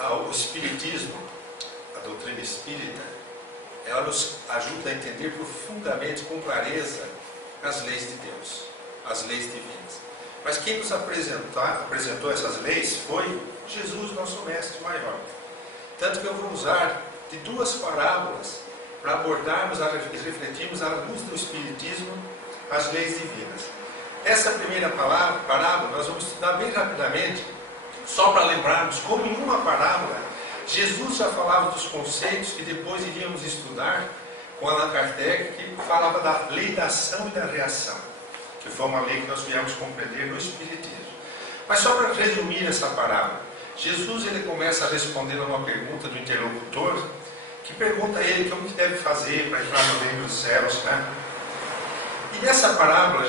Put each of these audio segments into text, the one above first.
O Espiritismo, a doutrina espírita, ela nos ajuda a entender profundamente, com clareza, as leis de Deus, as leis divinas. Mas quem nos apresentou essas leis foi Jesus, nosso mestre maior. Tanto que eu vou usar de duas parábolas para abordarmos e refletirmos à luz do Espiritismo as leis divinas. Essa primeira parábola nós vamos estudar bem rapidamente, só para lembrarmos como em uma parábola Jesus já falava dos conceitos que depois iríamos estudar com Allan Kardec, que falava da lei da ação e da reação, que foi uma lei que nós viemos compreender no Espiritismo. Mas só para resumir essa parábola, Jesus ele começa respondendo a uma pergunta do interlocutor, que pergunta a ele como que deve fazer para entrar no reino dos céus, né? E nessa parábola,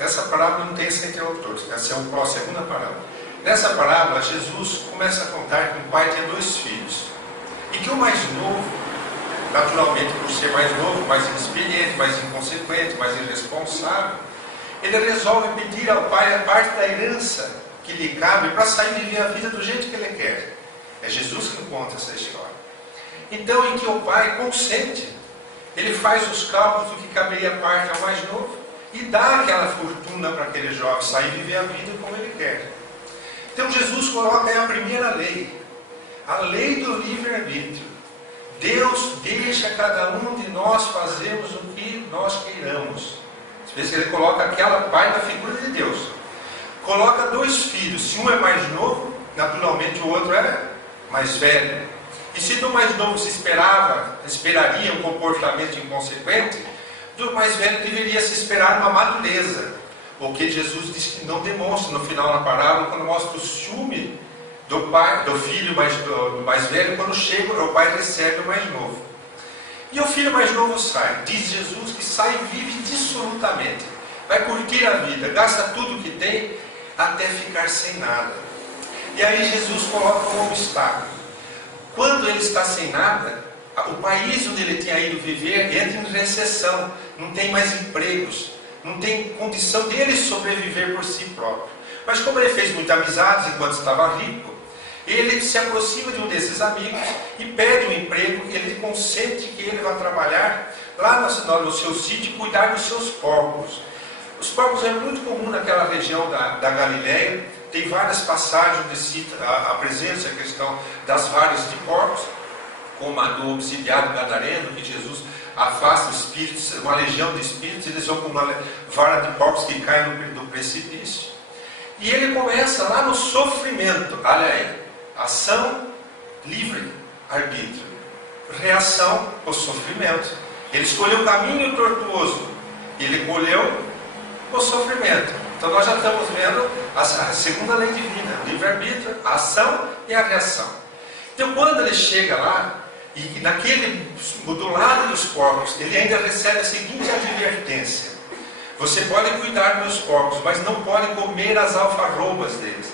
essa parábola não tem esse interlocutor, essa é a segunda parábola. Nessa parábola, Jesus começa a contar que um pai tinha 2 filhos, e que o mais novo, naturalmente por ser mais novo, mais inexperiente, mais inconsequente, mais irresponsável, ele resolve pedir ao pai a parte da herança que lhe cabe para sair e viver a vida do jeito que ele quer. É Jesus que conta essa história. Então, em que o pai consente, ele faz os cálculos do que caberia a parte ao mais novo e dá aquela fortuna para aquele jovem sair e viver a vida como ele quer. Então Jesus coloca aí a primeira lei, a lei do livre-arbítrio. Deus deixa cada um de nós fazermos o que nós queiramos. Ele coloca aquela pai na figura de Deus. Coloca 2 filhos, se um é mais novo, naturalmente o outro é mais velho. E se do mais novo se esperaria um comportamento inconsequente, do mais velho deveria se esperar uma madureza. O que Jesus diz que não demonstra no final da parábola, quando mostra o ciúme do filho mais velho, quando chega, o pai recebe o mais novo. E o filho mais novo sai. Diz Jesus que sai e vive dissolutamente. Vai curtir a vida, gasta tudo que tem, até ficar sem nada. E aí Jesus coloca um obstáculo. Quando ele está sem nada, o país onde ele tinha ido viver entra em recessão, não tem mais empregos, não tem condição dele sobreviver por si próprio. Mas como ele fez muitas amizades enquanto estava rico, ele se aproxima de um desses amigos e pede um emprego, ele consente que ele vá trabalhar lá no seu sítio e cuidar dos seus porcos. Os porcos eram muito comuns naquela região da Galileia. Tem várias passagens onde cita a presença, a questão das varas de porcos, como a do obsidiado gadareno, que Jesus afasta os espíritos, uma legião de espíritos, eles vão com uma vara de porcos que cai do precipício. E ele começa lá no sofrimento, olha aí, ação, livre, arbítrio, reação, o sofrimento. Ele escolheu o caminho tortuoso, ele colheu o sofrimento. Então nós já estamos vendo a segunda lei divina, livre-arbítrio, a ação e a reação. Então quando ele chega lá, e do lado dos porcos, ele ainda recebe a seguinte advertência: você pode cuidar dos porcos, mas não pode comer as alfarrobas deles.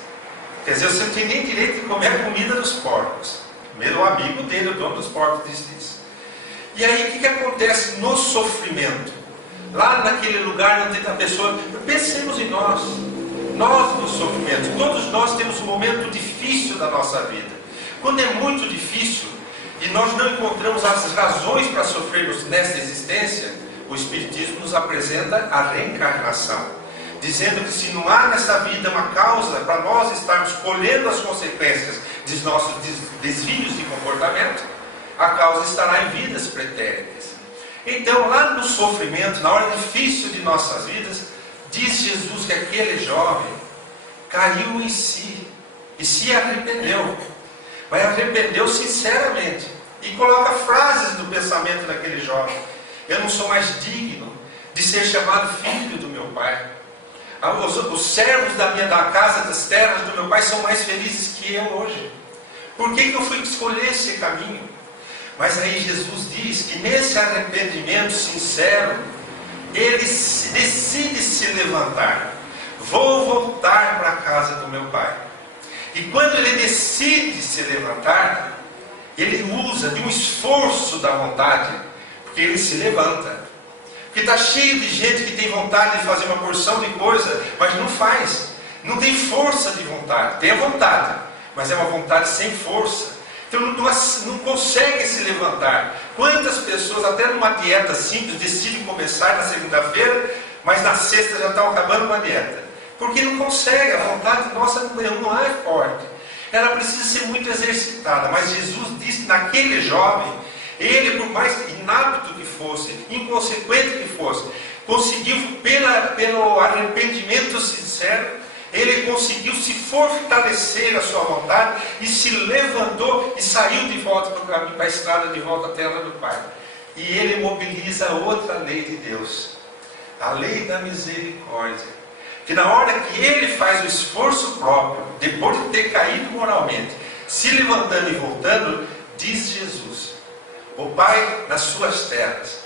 Quer dizer, você não tem nem direito de comer a comida dos porcos. Primeiro o amigo dele, o dono dos porcos, diz isso. E aí o que acontece no sofrimento? Lá naquele lugar onde a pessoa... Pensemos em nós no sofrimento. Todos nós temos um momento difícil da nossa vida. Quando é muito difícil e nós não encontramos as razões para sofrermos nesta existência, o Espiritismo nos apresenta a reencarnação, dizendo que se não há nessa vida uma causa para nós estarmos colhendo as consequências dos nossos desvios de comportamento, a causa estará em vidas pretéritas. Então, lá no sofrimento, na hora difícil de nossas vidas, diz Jesus que aquele jovem caiu em si e se arrependeu, mas arrependeu sinceramente, e coloca frases do pensamento daquele jovem: eu não sou mais digno de ser chamado filho do meu pai. Os servos da casa das terras do meu pai são mais felizes que eu hoje. Por que eu fui escolher esse caminho? Mas aí Jesus diz que nesse arrependimento sincero, ele decide se levantar. Vou voltar para a casa do meu pai. E quando ele decide se levantar, ele usa de um esforço da vontade, porque ele se levanta. Porque está cheio de gente que tem vontade de fazer uma porção de coisa, mas não faz. Não tem força de vontade. Tem a vontade, mas é uma vontade sem força. Então não consegue se levantar. Quantas pessoas, até numa dieta simples, decidem começar na segunda-feira, mas na sexta já estão acabando com a dieta? Porque não consegue, a vontade nossa não é forte. Ela precisa ser muito exercitada. Mas Jesus disse naquele jovem, ele, por mais inapto que fosse, inconsequente que fosse, conseguiu, pelo arrependimento sincero, ele conseguiu se fortalecer a sua vontade e se levantou e saiu de volta para o caminho, para a estrada de volta à terra do Pai. E ele mobiliza outra lei de Deus, a lei da misericórdia. Que na hora que ele faz o esforço próprio, depois de ter caído moralmente, se levantando e voltando, diz Jesus: o Pai nas suas terras,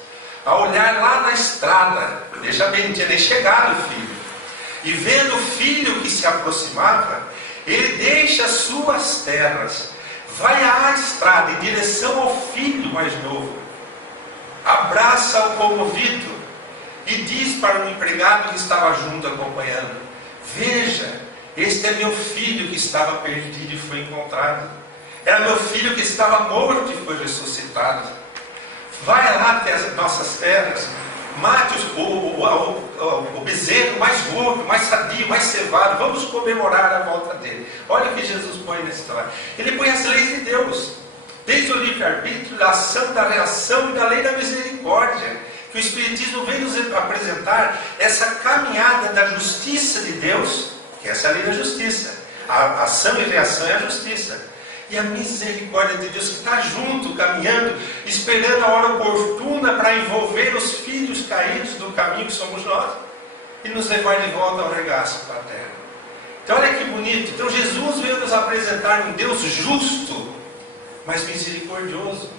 a olhar lá na estrada, veja bem, não tinha nem chegado o filho, e vendo o filho que se aproximava, ele deixa as suas terras, vai à estrada em direção ao filho mais novo, abraça-o comovido e diz para o empregado que estava junto acompanhando: veja, este é meu filho que estava perdido e foi encontrado. Era meu filho que estava morto e foi ressuscitado. Vai lá até as nossas terras, mate o bezerro mais gordo, mais sadio, mais cevado. Vamos comemorar a volta dele. Olha o que Jesus põe nessa história. Ele põe as leis de Deus, desde o livre-arbítrio, da ação, da reação e da lei da misericórdia. Que o Espiritismo vem nos apresentar essa caminhada da justiça de Deus, que essa é a lei da justiça. A ação e reação é a justiça. E a misericórdia de Deus que está junto, caminhando, esperando a hora oportuna para envolver os filhos caídos do caminho que somos nós e nos levar de volta ao regaço para a terra. Então olha que bonito. Então Jesus veio nos apresentar um Deus justo, mas misericordioso.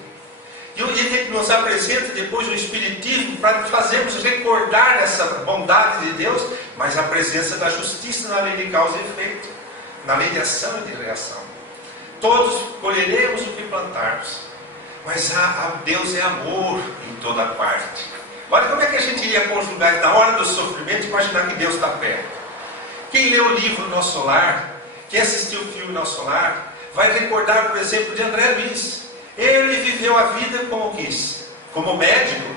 E ele nos apresenta depois o Espiritismo para fazermos recordar essa bondade de Deus, mas a presença da justiça na lei de causa e efeito, na lei de ação e de reação. Todos colheremos o que plantarmos, mas Deus é amor em toda parte. Olha como é que a gente iria conjugar na hora do sofrimento, imaginar que Deus está perto. Quem lê o livro Nosso Lar, quem assistiu o filme Nosso Lar, vai recordar, por exemplo, de André Luiz. Ele viveu a vida como quis, como médico,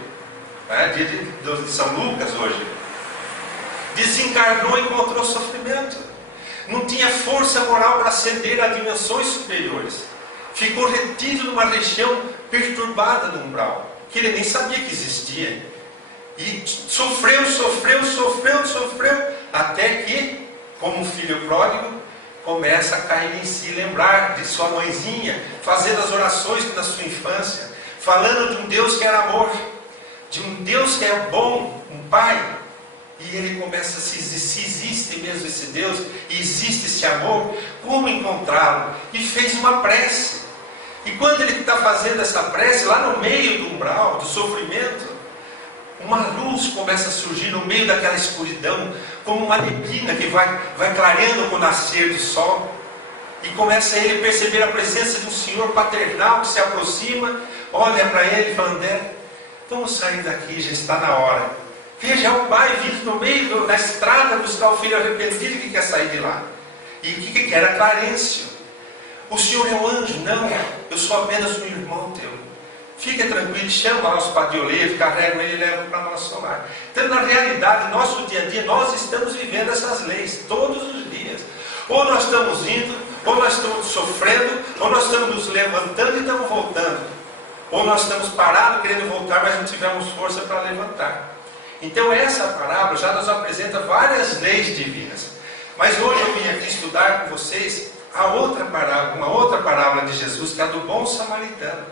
né, de São Lucas hoje. Desencarnou e encontrou sofrimento. Não tinha força moral para ascender a dimensões superiores. Ficou retido numa região perturbada no umbral, que ele nem sabia que existia. E sofreu, até que, como um filho pródigo, começa a cair em si, lembrar de sua mãezinha, fazendo as orações da sua infância, falando de um Deus que era amor, de um Deus que é bom, um Pai. E ele começa a se existe mesmo esse Deus, e existe esse amor, como encontrá-lo? E fez uma prece. E quando ele está fazendo essa prece, lá no meio do umbral, do sofrimento, uma luz começa a surgir no meio daquela escuridão, como uma neblina que vai clareando com o nascer do sol. E começa ele a perceber a presença de um Senhor paternal que se aproxima, olha para ele e fala: André, vamos sair daqui, já está na hora. Veja, é o pai vindo no meio da estrada buscar o filho arrependido que quer sair de lá. E o que quer? Era Clarencio. O senhor é um anjo? Não, eu sou apenas um irmão teu. Fica tranquilo, chama lá os padioleiros, carregam ele e levam para nosso lar. Então, na realidade, nosso dia a dia, nós estamos vivendo essas leis todos os dias. Ou nós estamos indo, ou nós estamos sofrendo, ou nós estamos nos levantando e estamos voltando. Ou nós estamos parados querendo voltar, mas não tivemos força para levantar. Então essa parábola já nos apresenta várias leis divinas. Mas hoje eu vim aqui estudar com vocês uma outra parábola de Jesus, que é a do bom samaritano.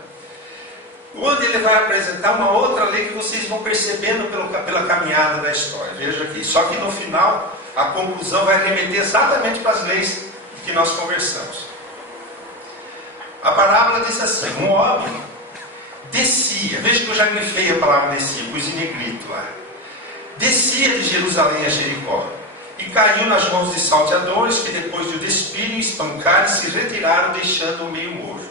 Onde ele vai apresentar uma outra lei que vocês vão percebendo pela caminhada da história. Veja aqui. Só que no final, a conclusão vai remeter exatamente para as leis que nós conversamos. A parábola diz assim: um homem descia, veja que eu já grifei a palavra descia, pus em negrito lá. Descia de Jerusalém a Jericó e caiu nas mãos de salteadores que, depois de o despirem e espancarem, se retiraram, deixando-o meio morto.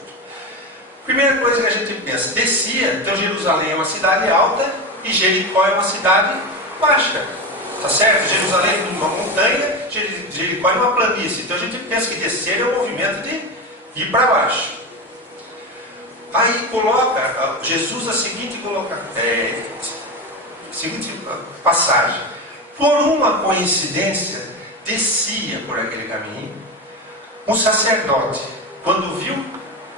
Primeira coisa que a gente pensa: descia. Então Jerusalém é uma cidade alta e Jericó é uma cidade baixa, tá certo? Jerusalém é uma montanha, Jericó é uma planície. Então a gente pensa que descer é um movimento de ir para baixo. Aí coloca Jesus a seguinte passagem. Por uma coincidência, descia por aquele caminho um sacerdote. Quando viu,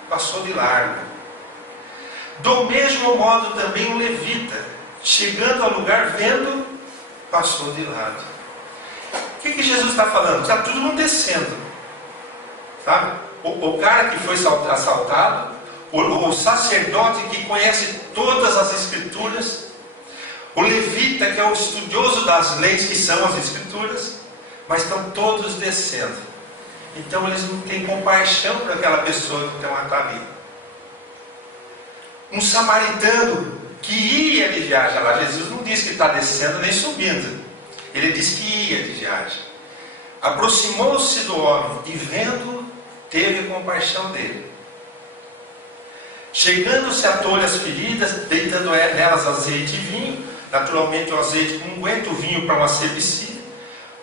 passou de largo. Do mesmo modo também um levita, chegando ao lugar, vendo, passou de lado. O que Jesus está falando? Está todo mundo descendo. Sabe? O cara que foi assaltado, o sacerdote que conhece todas as escrituras, o levita que é o estudioso das leis que são as escrituras, mas estão todos descendo. Então eles não têm compaixão por aquela pessoa que está ali. Um samaritano que ia de viagem lá, Jesus não disse que está descendo nem subindo, ele disse que ia de viagem. Aproximou-se do homem e vendo, teve compaixão dele. Chegando-se a as feridas, deitando nelas azeite e vinho, naturalmente o azeite com unguento, o vinho para uma sebicida,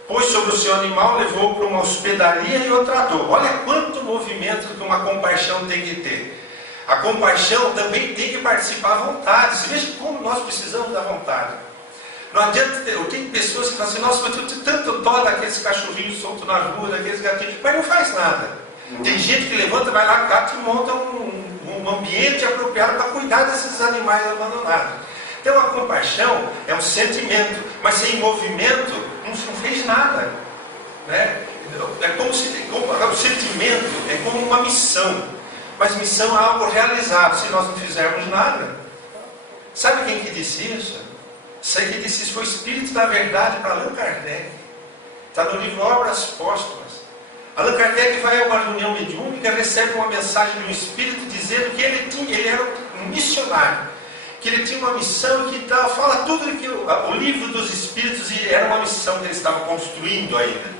pôs sobre o seu animal, levou para uma hospedaria e o tratou. Olha quanto movimento que uma compaixão tem que ter. A compaixão também tem que participar à vontade. Você veja como nós precisamos da vontade. Não adianta ter, eu tenho pessoas que falam assim, nossa, mas eu tenho tanto dó daqueles cachorrinhos soltos na rua, daqueles gatinhos, mas não faz nada. Tem gente que levanta, vai lá, gato e monta um ambiente apropriado para cuidar desses animais abandonados. Então a compaixão é um sentimento, mas sem movimento não fez nada. Né? É como se o sentimento é como uma missão. Mas missão é algo realizado, se nós não fizermos nada. Sabe quem que disse isso? Sei que disse isso foi o Espírito da Verdade para Allan Kardec. Está no livro Obras Póstumas. Allan Kardec vai a uma reunião mediúnica, recebe uma mensagem de um Espírito dizendo que ele era um missionário, que ele tinha uma missão que fala tudo que o livro dos Espíritos era uma missão que ele estava construindo ainda.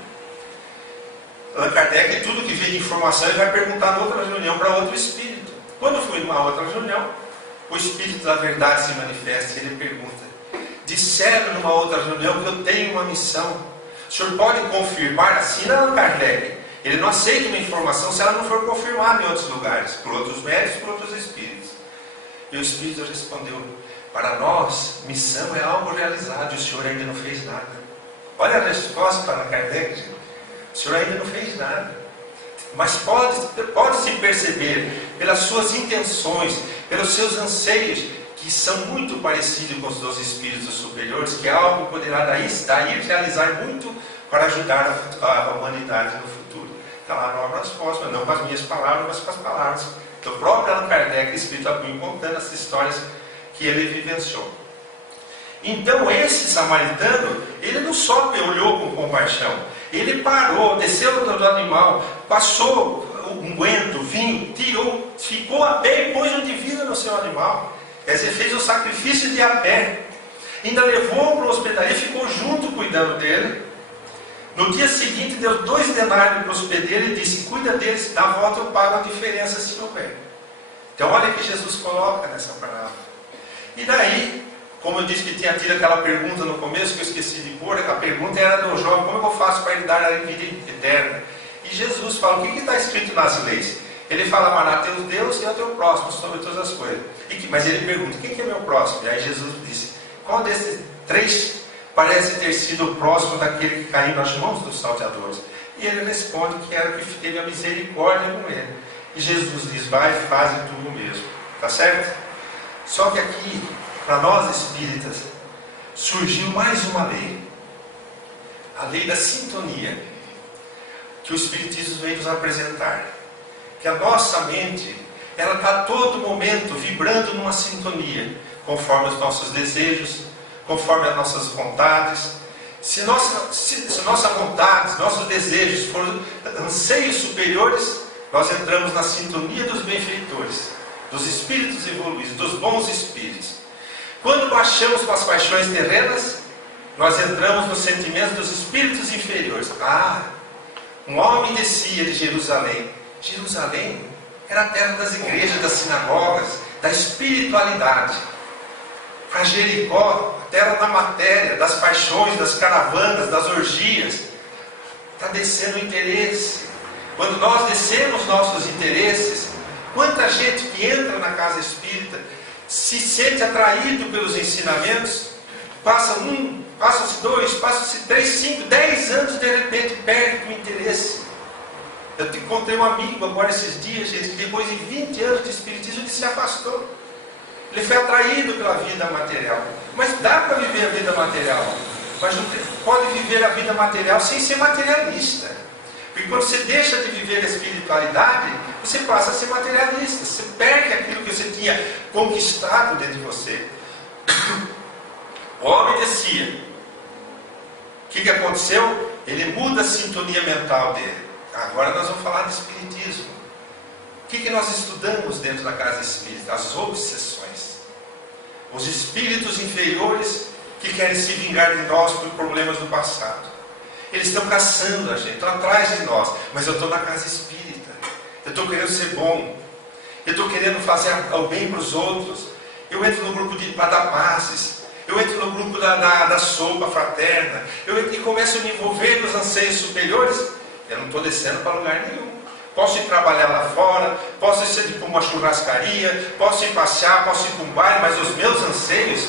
Allan Kardec, tudo que vê de informação, ele vai perguntar em outra reunião para outro espírito. Quando foi numa outra reunião, o Espírito da Verdade se manifesta e ele pergunta: disseram numa outra reunião que eu tenho uma missão. O senhor pode confirmar? Assim não, Allan Kardec. Ele não aceita uma informação se ela não for confirmada em outros lugares, por outros médicos, por outros espíritos. E o Espírito respondeu: para nós, missão é algo realizado e o senhor ainda não fez nada. Olha a resposta para Allan Kardec, gente. O senhor ainda não fez nada, mas pode-se perceber pelas suas intenções, pelos seus anseios, que são muito parecidos com os dos espíritos superiores, que algo poderá daí realizar muito para ajudar a humanidade no futuro. Está lá no Obras Póstumas, não com as minhas palavras, mas com as palavras do próprio Allan Kardec, Espírito Abunho, contando essas histórias que ele vivenciou. Então esse samaritano, ele não só olhou com compaixão, ele parou, desceu do animal, passou unguento, vinho, tirou, ficou a pé e pôs um de vida no seu animal. Quer dizer, fez o sacrifício de a pé. Ainda levou para o hospedaria, ficou junto cuidando dele. No dia seguinte deu 2 denários para o hospedeiro e disse: cuida deles, dá a volta, eu pago a diferença se houver. Então olha que Jesus coloca nessa palavra. E daí, como eu disse que tinha tido aquela pergunta no começo, que eu esqueci de pôr, a pergunta era do jovem: como eu faço para herdar a vida eterna? E Jesus fala: o que está escrito nas leis? Ele fala: amará teu Deus e ao teu próximo sobre todas as coisas. Mas ele pergunta: quem que é meu próximo? E aí Jesus disse: qual desses 3 parece ter sido o próximo daquele que caiu nas mãos dos salteadores? E ele responde que era o que teve a misericórdia com ele. E Jesus diz: vai e faz tu o mesmo. Tá certo? Só que aqui, para nós espíritas, surgiu mais uma lei. A lei da sintonia, que o Espiritismo veio nos apresentar. Que a nossa mente, ela está a todo momento vibrando numa sintonia, conforme os nossos desejos, conforme as nossas vontades. Se nossa vontade, se nossos desejos forem anseios superiores, nós entramos na sintonia dos benfeitores, dos espíritos evoluídos, dos bons espíritos. Quando baixamos com as paixões terrenas, nós entramos nos sentimentos dos espíritos inferiores. Um homem descia de Jerusalém. Jerusalém era a terra das igrejas, das sinagogas, da espiritualidade. Para Jericó, a terra da matéria, das paixões, das caravanas, das orgias. Está descendo o interesse. Quando nós descemos nossos interesses, quanta gente que entra na casa espírita se sente atraído pelos ensinamentos, passam-se 2, passam-se 3, 5, 10 anos, de repente perde o interesse. Eu te encontrei um amigo agora esses dias, gente, que depois de 20 anos de espiritismo ele se afastou. Ele foi atraído pela vida material. Mas dá para viver a vida material. Mas não pode viver a vida material sem ser materialista. Porque quando você deixa de viver a espiritualidade, você passa a ser materialista. Você perde aquilo que você tinha conquistado dentro de você. O homem descia. O que aconteceu? Ele muda a sintonia mental dele. Agora nós vamos falar de espiritismo. O que nós estudamos dentro da casa espírita? As obsessões. Os espíritos inferiores que querem se vingar de nós por problemas do passado. Eles estão caçando a gente, estão atrás de nós. Mas eu estou na casa espírita. Eu estou querendo ser bom. Eu estou querendo fazer o bem para os outros. Eu entro no grupo de Padapazes. Eu entro no grupo da sopa fraterna. Eu entro e começo a me envolver nos anseios superiores. Eu não estou descendo para lugar nenhum. Posso ir trabalhar lá fora, posso ir para uma churrascaria, posso ir passear, posso ir para um baile, mas os meus anseios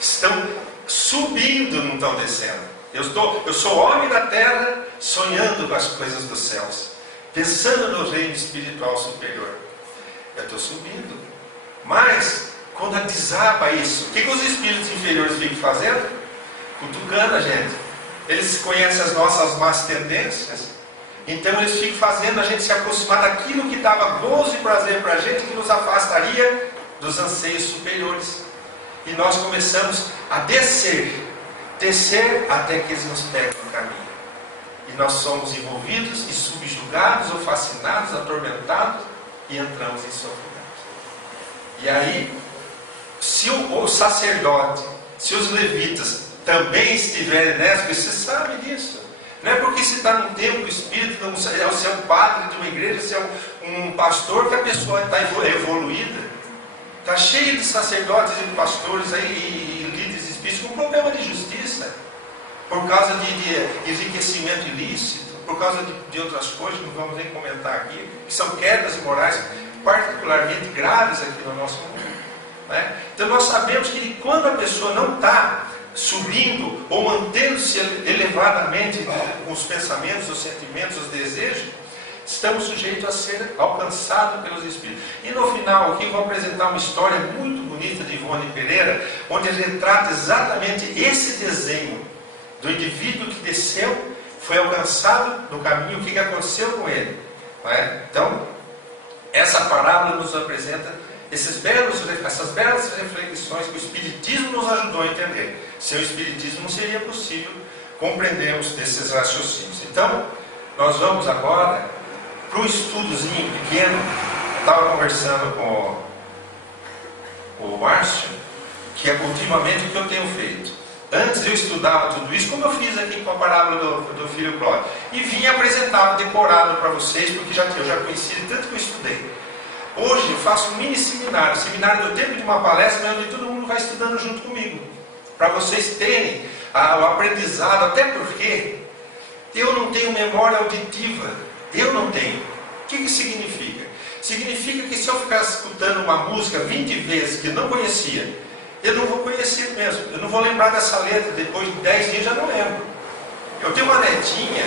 estão subindo, não estão descendo. Eu sou homem da terra, sonhando com as coisas dos céus, pensando no reino espiritual superior. Eu estou subindo. Mas, quando desaba isso, o que os espíritos inferiores ficam fazendo? Cutucando a gente. Eles conhecem as nossas más tendências. Então eles ficam fazendo a gente se aproximar daquilo que dava gozo e prazer para a gente, que nos afastaria dos anseios superiores. E nós começamos a descer até que eles nos pegam no caminho. E nós somos envolvidos e subjugados ou fascinados, atormentados e entramos em sofrimento. E aí, se o sacerdote, se os levitas também estiverem nessa, porque você sabe disso. Não é porque você está num templo espírita, você é um padre de uma igreja, você é um pastor, que a pessoa está evoluída. Está cheio de sacerdotes e de pastores aí, e líderes espíritas com problema de justiça, por causa de enriquecimento ilícito, por causa de outras coisas que não vamos nem comentar aqui, que são quedas morais particularmente graves aqui no nosso mundo. Né? Então nós sabemos que quando a pessoa não está subindo ou mantendo-se elevadamente com os pensamentos, os sentimentos, os desejos, estamos sujeitos a ser alcançados pelos Espíritos. E no final aqui vou apresentar uma história muito bonita de Ivone Pereira, onde retrata exatamente esse desenho do indivíduo que desceu, foi alcançado no caminho, o que aconteceu com ele. Não é? Então, essa parábola nos apresenta essas belas reflexões que o Espiritismo nos ajudou a entender. Sem o Espiritismo não seria possível compreendermos desses raciocínios. Então, nós vamos agora para um estudozinho pequeno. Eu estava conversando com o Márcio, que é continuamente o que eu tenho feito. Antes eu estudava tudo isso, como eu fiz aqui com a parábola do filho Cláudio, e vinha apresentado, decorado para vocês, porque eu já conhecia tanto que eu estudei. Hoje eu faço um mini seminário, seminário do tempo de uma palestra, onde todo mundo vai estudando junto comigo, para vocês terem o aprendizado, até porque eu não tenho memória auditiva, eu não tenho. O que significa? Significa que se eu ficar escutando uma música 20 vezes que eu não conhecia, eu não vou conhecer mesmo, eu não vou lembrar dessa letra, depois de 10 dias já não lembro. Eu tenho uma netinha,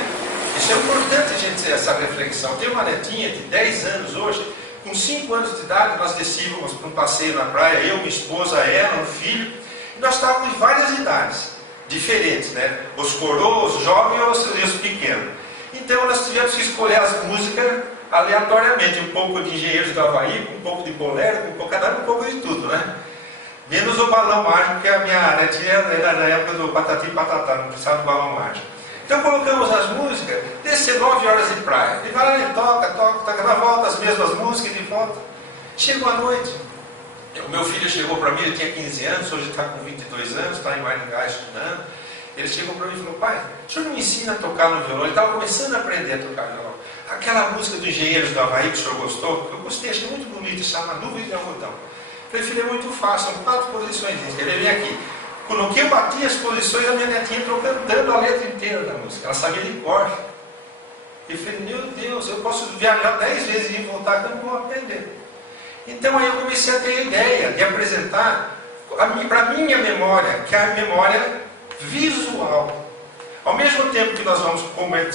isso é importante a gente ter essa reflexão, eu tenho uma netinha de 10 anos hoje. Com 5 anos de idade, nós descíamos para um passeio na praia, eu, minha esposa, ela, um filho, e nós estávamos em várias idades diferentes, né? Os coroas, os jovens e os pequenos. Então nós tivemos que escolher as músicas aleatoriamente, um pouco de Engenheiros do Havaí, um pouco de Bolero, cada um pouco de tudo, né? Menos o Balão Mágico, que a minha netinha era na época do Patati e Patatá, não precisava do Balão Mágico. Então colocamos as músicas, descer 9 horas de praia. E vai lá e toca, na volta as mesmas músicas, de volta. Chegou a noite. O meu filho chegou para mim, ele tinha 15 anos, hoje está com 22 anos, está em Maringá estudando. Ele chegou para mim e falou: pai, o senhor me ensina a tocar no violão? Ele estava começando a aprender a tocar violão. Aquela música do Engenheiros do Havaí que o senhor gostou, eu gostei, achei muito bonito, chama Nuvens de Algodão. Eu falei: filho, é muito fácil, são 4 posições. Ele vem aqui. No que eu bati as posições, a minha netinha entrou cantando a letra inteira da música. Ela sabia de cor. Eu falei, meu Deus, eu posso viajar 10 vezes e voltar que eu não vou aprender. Então aí eu comecei a ter a ideia de apresentar para a minha memória, que é a memória visual. Ao mesmo tempo que nós vamos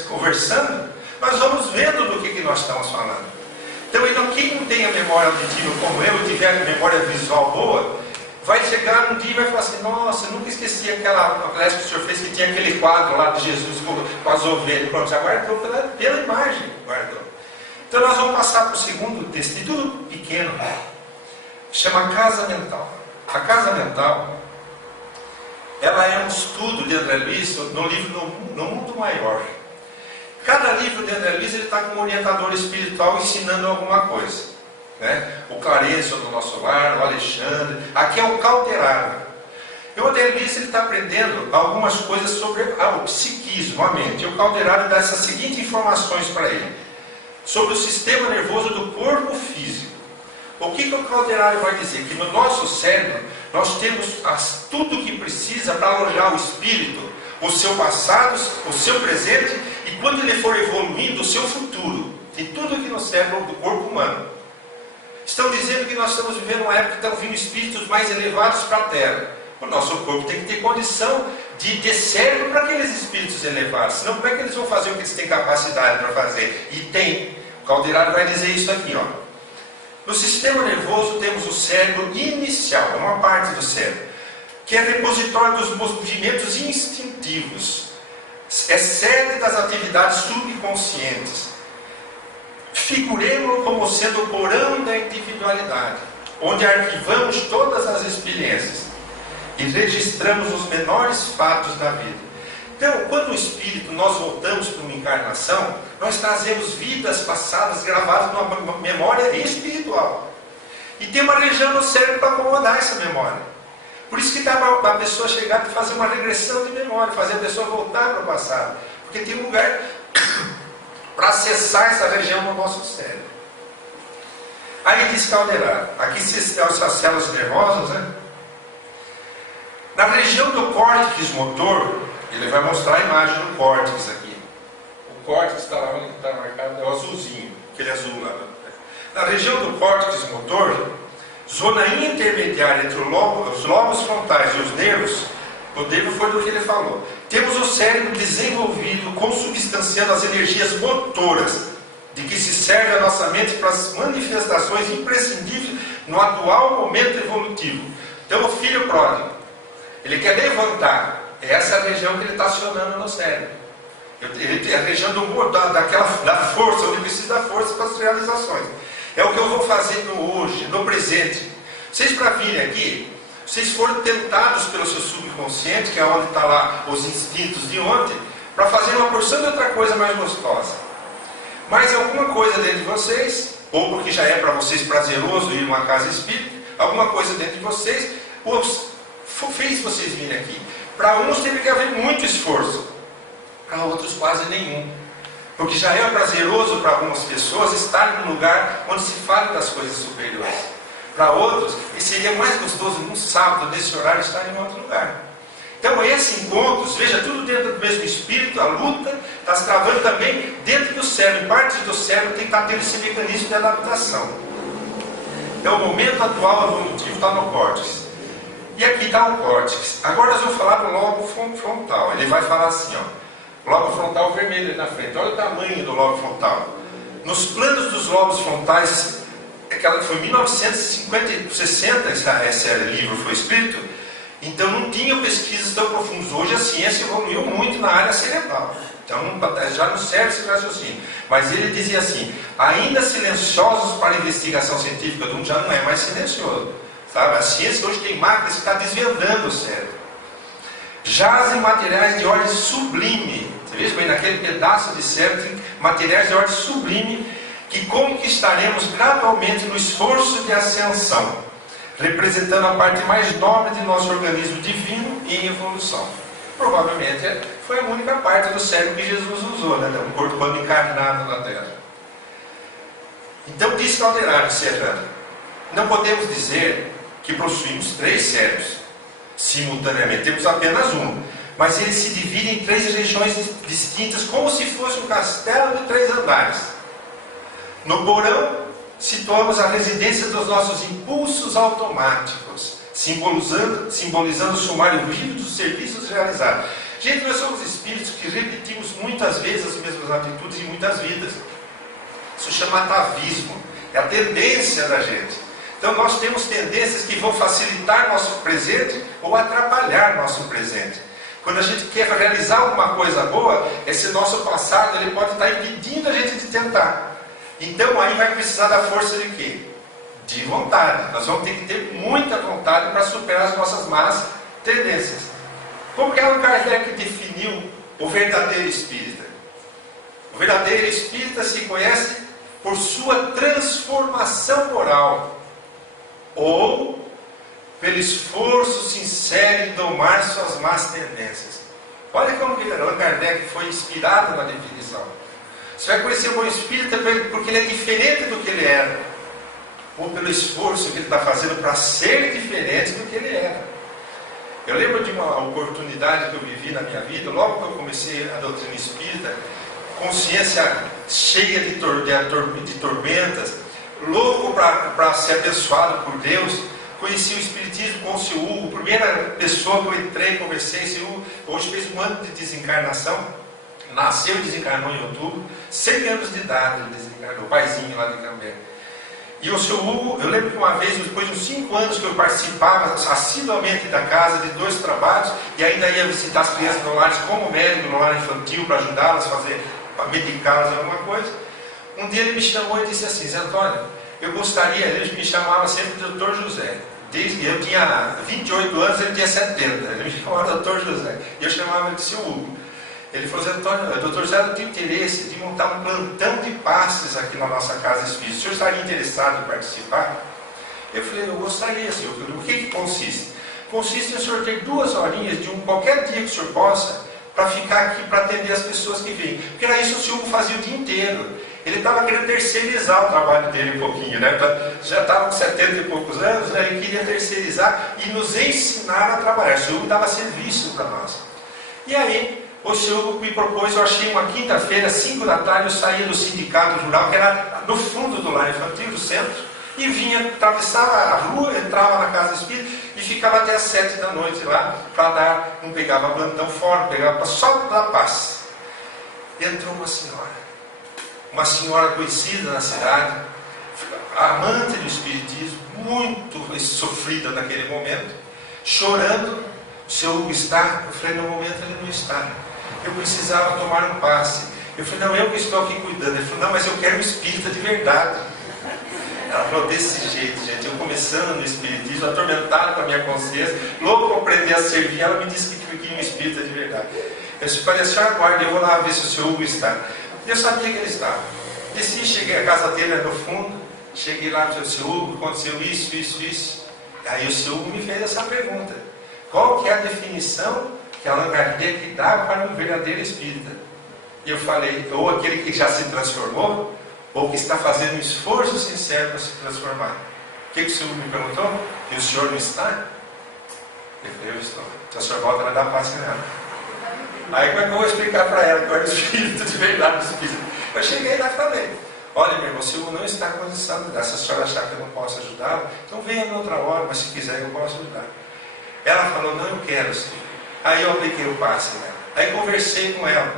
conversando, nós vamos vendo do que nós estamos falando. Então quem não tem a memória auditiva como eu, tiver a memória visual boa, vai chegar um dia e vai falar assim, nossa, eu nunca esqueci aquela palestra que o senhor fez, que tinha aquele quadro lá de Jesus com as ovelhas. Pronto, já guardou pela imagem, guardou. Então nós vamos passar para o segundo texto, tudo pequeno, chama Casa Mental. A Casa Mental, ela é um estudo de André Luiz no livro No Mundo Maior. Cada livro de André Luiz, ele está com um orientador espiritual ensinando alguma coisa. O Clarencio do Nosso Lar, o Alexandre, aqui é o Calderaro. E o André Luiz está aprendendo algumas coisas sobre o psiquismo, a mente. E o Calderaro dá essas seguintes informações para ele, sobre o sistema nervoso do corpo físico. O que o Calderaro vai dizer? Que no nosso cérebro, nós temos tudo o que precisa para alojar o espírito, o seu passado, o seu presente, e quando ele for evoluindo, o seu futuro. Tem tudo aqui no cérebro do corpo humano. Estão dizendo que nós estamos vivendo uma época que estão vindo espíritos mais elevados para a Terra. O nosso corpo tem que ter condição de ter cérebro para aqueles espíritos elevados. Senão, como é que eles vão fazer o que eles têm capacidade para fazer? E tem. O Calderaro vai dizer isso aqui, ó. No sistema nervoso temos o cérebro inicial, uma parte do cérebro, que é repositório dos movimentos instintivos. É sede das atividades subconscientes. Figuremos como sendo o porão da individualidade, onde arquivamos todas as experiências e registramos os menores fatos da vida. Então, quando o espírito, nós voltamos para uma encarnação, nós trazemos vidas passadas gravadas numa memória espiritual. E tem uma região no cérebro para acomodar essa memória. Por isso que dá para a pessoa chegar e fazer uma regressão de memória, fazer a pessoa voltar para o passado. Porque tem um lugar para acessar essa região no nosso cérebro. Aí diz Calderaro, aqui estão as células nervosas, Na região do córtex motor, ele vai mostrar a imagem do córtex aqui. O córtex está lá onde está marcado, é o azulzinho, aquele azul lá. Na região do córtex motor, zona intermediária entre os lobos frontais e os nervos, o nervo foi do que ele falou. Temos o cérebro desenvolvido, consubstanciando as energias motoras, de que se serve a nossa mente para as manifestações imprescindíveis no atual momento evolutivo. Então, o filho pródigo, ele quer levantar, é essa região que ele está acionando no cérebro. Ele é a região da força, onde precisa da força para as realizações. É o que eu vou fazer no hoje, no presente. Vocês, para virem aqui, vocês foram tentados pelo seu subconsciente, que é onde está lá os instintos de ontem, para fazer uma porção de outra coisa mais gostosa. Mas alguma coisa dentro de vocês, ou porque já é para vocês prazeroso ir numa casa espírita, alguma coisa dentro de vocês fez vocês virem aqui. Para uns teve que haver muito esforço, para outros quase nenhum. Porque já é prazeroso para algumas pessoas estar num lugar onde se fala das coisas superiores. Para outros, e seria mais gostoso num sábado, nesse horário, estar em outro lugar. Então, esse encontro, veja, tudo dentro do mesmo espírito, a luta está se travando também dentro do cérebro. Em parte do cérebro tem que estar tendo esse mecanismo de adaptação. Então, o momento atual evolutivo está no córtex. E aqui está o córtex. Agora nós vamos falar do lobo frontal. Ele vai falar assim, ó. Lobo frontal vermelho ali na frente. Olha o tamanho do lobo frontal. Nos planos dos lobos frontais, foi em 1960 esse livro foi escrito, então não tinha pesquisas tão profundas. Hoje a ciência evoluiu muito na área cerebral, então já não serve esse raciocínio. Mas ele dizia assim, ainda silenciosos para a investigação científica, já não é mais silencioso, sabe? A ciência hoje tem máquinas que está desvendando o cérebro. Jazem materiais de ordem sublime. Você veja bem, naquele pedaço de cérebro tem materiais de ordem sublime que conquistaremos gradualmente no esforço de ascensão, representando a parte mais nobre de nosso organismo divino e em evolução. Provavelmente foi a única parte do cérebro que Jesus usou, um corpo encarnado na Terra. Então diz Calderaro, encerrando, não podemos dizer que possuímos 3 cérebros simultaneamente, temos apenas um, mas ele se divide em 3 regiões distintas, como se fosse um castelo de 3 andares. No porão, situamos a residência dos nossos impulsos automáticos, simbolizando o sumário vivo dos serviços realizados. Gente, nós somos espíritos que repetimos muitas vezes as mesmas atitudes em muitas vidas. Isso chama atavismo, é a tendência da gente. Então nós temos tendências que vão facilitar nosso presente ou atrapalhar nosso presente. Quando a gente quer realizar alguma coisa boa, esse nosso passado ele pode estar impedindo a gente de tentar. Então aí vai precisar da força de quê? De vontade. Nós vamos ter que ter muita vontade para superar as nossas más tendências. Como que Allan Kardec definiu o verdadeiro espírita? O verdadeiro espírita se conhece por sua transformação moral, ou pelo esforço sincero em domar suas más tendências. Olha como que Allan Kardec foi inspirado na definição. Você vai conhecer o bom espírita porque ele é diferente do que ele era, ou pelo esforço que ele está fazendo para ser diferente do que ele era. Eu lembro de uma oportunidade que eu vivi na minha vida, logo que eu comecei a doutrina espírita, consciência cheia de tormentas, louco para ser abençoado por Deus. Conheci o Espiritismo com o seu Hugo, primeira pessoa que eu entrei, conversei. Seu Hugo hoje fez um ano de desencarnação, nasceu e desencarnou em outubro, 100 anos de idade ele desencarnou, o paizinho lá de Cambé. E o seu Hugo, eu lembro que uma vez, depois de uns 5 anos que eu participava assiduamente da casa de 2 trabalhos, e ainda ia visitar as crianças no lar como médico no lar infantil para ajudá-las, para medicá-las em alguma coisa. Um dia ele me chamou e disse assim: Zé Antônio, eu gostaria, ele me chamava sempre de Dr. José. Eu tinha 28 anos, ele tinha 70, ele me chamava Dr. José, e eu chamava ele de seu Hugo. Ele falou: Zé Antônio, Dr. José, eu tenho interesse de montar um plantão de passes aqui na nossa casa espírita. O senhor estaria interessado em participar? Eu falei: eu gostaria, senhor. O que consiste? Consiste em o senhor ter 2 horinhas de qualquer dia que o senhor possa, para ficar aqui para atender as pessoas que vêm. Porque era isso que o senhor fazia o dia inteiro. Ele estava querendo terceirizar o trabalho dele um pouquinho, né? Já estava com 70 e poucos anos, né? Ele queria terceirizar e nos ensinar a trabalhar. O senhor dava serviço para nós. E aí, o senhor me propôs, eu achei uma quinta-feira, 5 da tarde, eu saía do sindicato rural, que era no fundo do lar infantil, do centro, e vinha, atravessava a rua, entrava na casa espírita e ficava até às 7 da noite lá, para dar, não pegava plantão fora, pegava só da paz. Entrou uma senhora conhecida na cidade, amante do espiritismo, muito sofrida naquele momento, chorando. O seu Hugo está? Eu falei: no momento ele não está. Eu precisava tomar um passe. Eu falei: não, eu que estou aqui cuidando. Ele falou: não, mas eu quero um espírita de verdade. Ela falou desse jeito, gente. Eu começando no espiritismo, atormentado com a minha consciência, louco para aprender a servir. Ela me disse que queria um espírita de verdade. Eu disse: a senhora aguarde, eu vou lá ver se o seu Hugo está. Eu sabia que ele estava. Desci, cheguei, a casa dele era no fundo. Cheguei lá e disse: seu Hugo, aconteceu isso. Aí o seu Hugo me fez essa pergunta: qual que é a definição que Allan Kardec dá para um verdadeiro espírita? E eu falei: ou aquele que já se transformou, ou que está fazendo um esforço sincero para se transformar. O que o senhor me perguntou? E o senhor não está? Eu falei: eu estou. Então o senhor volta a dar passe nela. Aí como é que eu vou explicar para ela que eu era espírito de verdade, espírito? Eu cheguei lá e falei: olha, meu irmão, o senhor não está em condição de dar. Se a senhora achar que eu não posso ajudá-lo, então venha em outra hora, mas se quiser eu posso ajudar. Ela falou: não, eu quero, senhor. Aí eu apliquei o passe nela. Aí conversei com ela.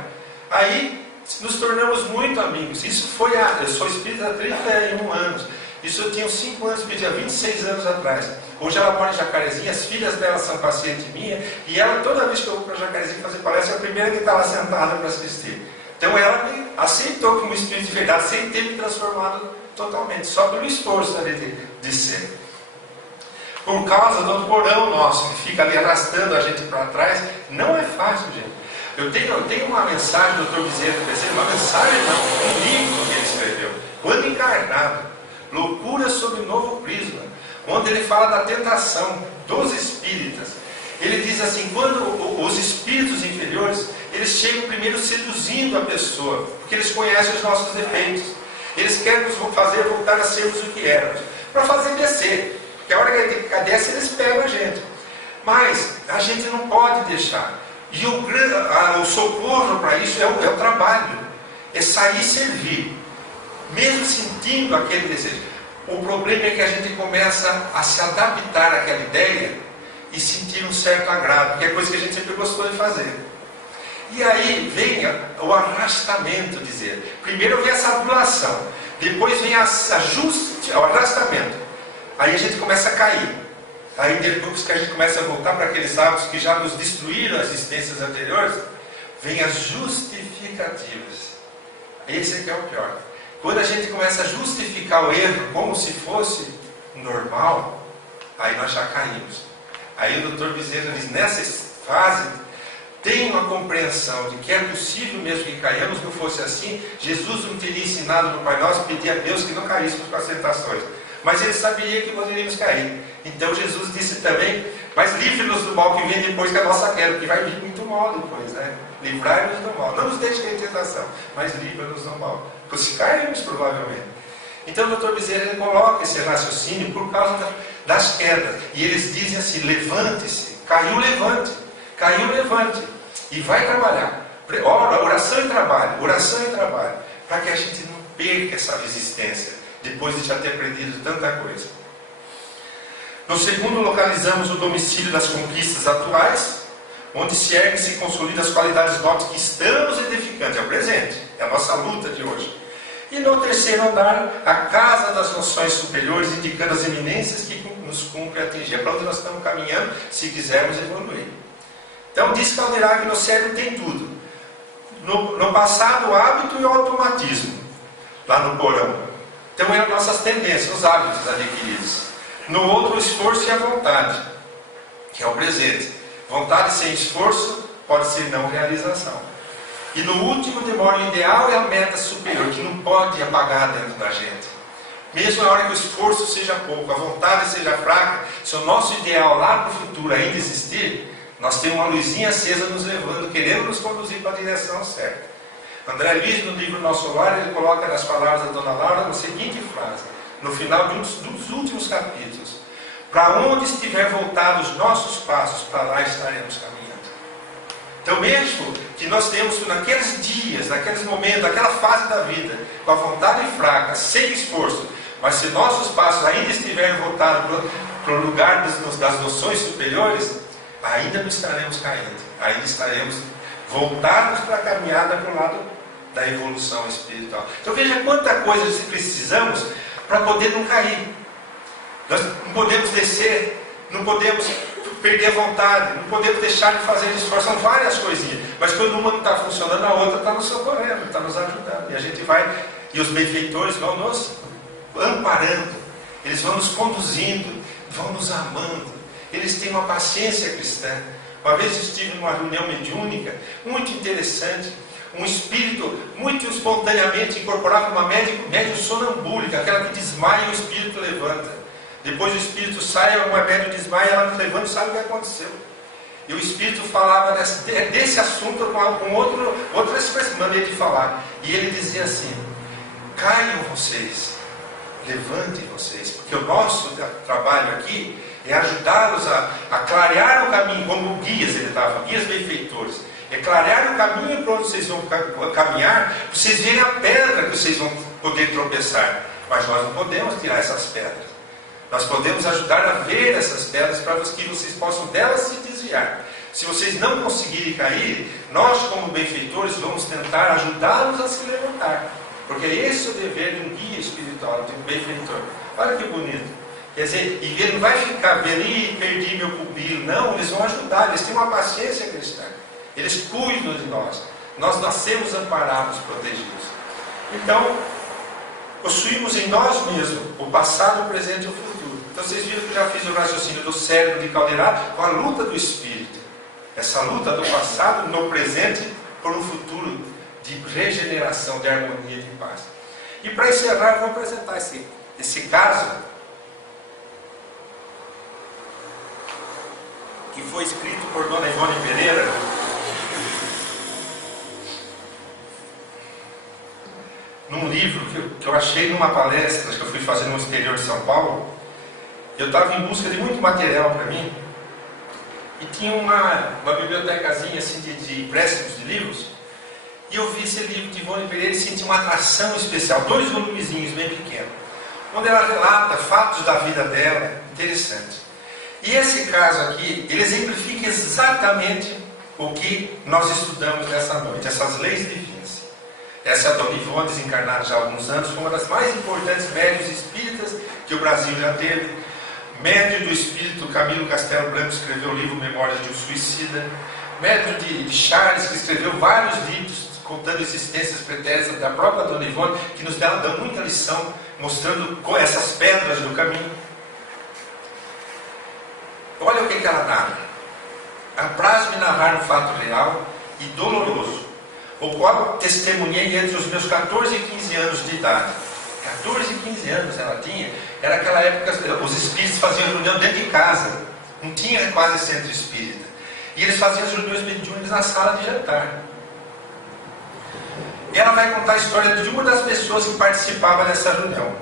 Aí nos tornamos muito amigos. Isso foi eu sou espírita há 31 anos. Isso eu tinha 5 anos, pedia 26 anos atrás. Hoje ela mora em Jacarezinho, as filhas dela são pacientes minhas, e ela, toda vez que eu vou para Jacarezinho fazer palestra, é a primeira que está lá sentada para assistir. Então ela me aceitou como espírito de verdade, sem ter me transformado totalmente, só pelo esforço de ser. Por causa do porão nosso, que fica ali arrastando a gente para trás, não é fácil, gente. Eu tenho uma mensagem do Dr. Bezerra, uma mensagem não, um livro que ele escreveu, quando encarnado, Loucura sob o Novo Prisma, onde ele fala da tentação dos espíritas. Ele diz assim: quando os espíritos inferiores, eles chegam primeiro seduzindo a pessoa, porque eles conhecem os nossos defeitos. Eles querem nos fazer voltar a sermos o que éramos, para fazer descer, porque a hora que desce eles pegam a gente. Mas a gente não pode deixar. E o socorro para isso é o trabalho, é sair e servir, mesmo sentindo aquele desejo. O problema é que a gente começa a se adaptar àquela ideia e sentir um certo agrado, que é coisa que a gente sempre gostou de fazer. E aí vem o arrastamento, dizer. Primeiro vem essa adulação, depois vem o arrastamento. Aí a gente começa a cair. Aí depois que a gente começa a voltar para aqueles hábitos que já nos destruíram as existências anteriores, vem as justificativas. Esse é que é o pior. Quando a gente começa a justificar o erro como se fosse normal, aí nós já caímos. Aí o Dr. Bezerra diz, nessa fase, tem uma compreensão de que é possível mesmo que caiamos. Não fosse assim, Jesus não teria ensinado no Pai Nosso, pedir a Deus que não caíssemos com as tentações. Mas ele sabia que poderíamos cair. Então Jesus disse também, mas livre-nos do mal que vem depois da nossa queda, porque vai vir muito mal depois, né? Livrai-nos do mal. Não nos deixe cair em tentação, mas livra-nos do mal. Pois caímos provavelmente. Então o Dr. Bezerra ele coloca esse raciocínio por causa das quedas. E eles dizem assim, levante-se, caiu, levante. Caiu, levante. E vai trabalhar. Oração e trabalho, para que a gente não perca essa resistência, depois de já ter aprendido tanta coisa. No segundo, localizamos o domicílio das conquistas atuais, onde se ergue e se consolida as qualidades novas que estamos edificando. É o presente, é a nossa luta de hoje. E no terceiro andar, a casa das noções superiores, indicando as eminências que nos cumpre atingir. É para onde nós estamos caminhando, se quisermos evoluir. Então, diz Caldeirão que no cérebro tem tudo. No passado, o hábito e o automatismo, lá no porão. Então, é as nossas tendências, os hábitos adquiridos. No outro, o esforço e a vontade, que é o presente. Vontade sem esforço pode ser não realização. E no último, demora o ideal e a meta superior, que não pode apagar dentro da gente. Mesmo na hora que o esforço seja pouco, a vontade seja fraca, se o nosso ideal lá para o futuro ainda existir, nós temos uma luzinha acesa nos levando, querendo nos conduzir para a direção certa. André Luiz, no livro Nosso Lar, ele coloca nas palavras da Dona Laura a seguinte frase, no final dos últimos capítulos: para onde estiver voltados os nossos passos, para lá estaremos caminhando. Então, mesmo que nós temos naqueles dias, naqueles momentos, naquela fase da vida, com a vontade fraca, sem esforço, mas se nossos passos ainda estiverem voltados para o lugar das noções superiores, ainda não estaremos caindo, ainda estaremos voltados para a caminhada para o lado da evolução espiritual. Então veja quanta coisa precisamos para poder não cair. Nós não podemos descer, não podemos perder a vontade, não podemos deixar de fazer esforço, são várias coisinhas. Mas quando uma não está funcionando, a outra está nos socorrendo, está nos ajudando. E a gente vai, e os benfeitores vão nos amparando, eles vão nos conduzindo, vão nos amando. Eles têm uma paciência cristã. Uma vez estive numa reunião mediúnica, muito interessante, um espírito muito espontaneamente incorporado uma médium sonambúlica, aquela que desmaia e o espírito levanta. Depois o espírito sai, uma médium desmaia, ela levanta e sabe o que aconteceu. E o espírito falava desse assunto com outra maneira de falar. E ele dizia assim: caiam vocês, levantem vocês, porque o nosso trabalho aqui é ajudá-los a clarear o caminho, como guias ele estava, guias benfeitores. É clarear o caminho para onde vocês vão caminhar, para vocês verem a pedra que vocês vão poder tropeçar. Mas nós não podemos tirar essas pedras. Nós podemos ajudar a ver essas pedras para que vocês possam delas se desviar. Se vocês não conseguirem cair, nós como benfeitores vamos tentar ajudá-los a se levantar. Porque esse é o dever de um guia espiritual, de um benfeitor. Olha que bonito. Quer dizer, e ele não vai ficar vendo, e perdi meu pupilo. Não, eles vão ajudar, eles têm uma paciência cristã. Eles cuidam de nós. Nós nascemos amparados, protegidos. Então, possuímos em nós mesmos o passado, o presente e o futuro. Então vocês viram que eu já fiz o raciocínio do cérebro de Caldeirão com a luta do espírito. Essa luta do passado no presente por um futuro de regeneração, de harmonia, de paz. E para encerrar, eu vou apresentar esse caso que foi escrito por Dona Ivone Pereira. Num livro que eu achei numa palestra que eu fui fazer no exterior de São Paulo. Eu estava em busca de muito material para mim. e tinha uma bibliotecazinha assim de empréstimos de livros, e eu vi esse livro de Ivone Pereira e senti uma atração especial, 2 volumezinhos bem pequenos, onde ela relata fatos da vida dela, interessante. E esse caso aqui, ele exemplifica exatamente o que nós estudamos nessa noite, essas leis divinas. Essa é a Dona Ivone, desencarnada já há alguns anos, foi uma das mais importantes médiuns espíritas que o Brasil já teve. Médium do espírito Camilo Castelo Branco escreveu o livro Memórias de um Suicida. Médium de Charles, que escreveu vários livros contando existências pretéritas da própria Dona Ivone, que nos dá muita lição, mostrando essas pedras do caminho. Olha o que ela narra. Apraz-me narrar um fato real e doloroso, o qual testemunhei entre os meus 14 e 15 anos de idade. 14 e 15 anos ela tinha. Era aquela época, os espíritos faziam reunião dentro de casa. Não tinha quase centro espírita. E eles faziam as reuniões mediúnicas na sala de jantar. E ela vai contar a história de uma das pessoas que participava dessa reunião.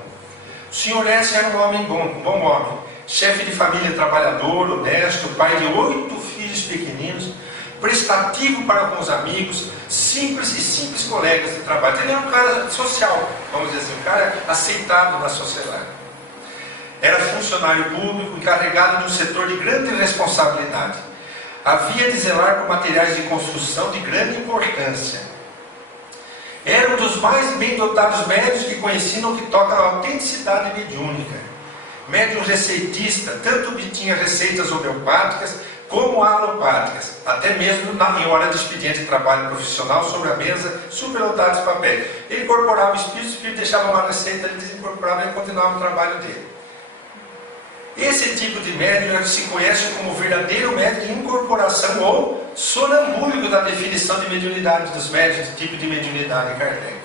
O senhor S. era um homem bom, um bom homem, chefe de família trabalhador, honesto, pai de 8 filhos pequeninos, prestativo para com os amigos, simples colegas de trabalho. Ele era um cara social, vamos dizer assim, um cara aceitado na sociedade. Era funcionário público, encarregado de um setor de grande responsabilidade. Havia de zelar por materiais de construção de grande importância. Era um dos mais bem dotados médios que conheci no que toca à autenticidade mediúnica. Médium receitista, tanto obtinha receitas homeopáticas como alopáticas, até mesmo em hora de expediente de trabalho profissional sobre a mesa, superlotados de papel. Ele incorporava o espírito deixava uma receita, ele desincorporava e continuava o trabalho dele. Esse tipo de médium se conhece como verdadeiro médium de incorporação ou sonambúlico da definição de mediunidade dos médiuns, tipo de mediunidade em Kardec.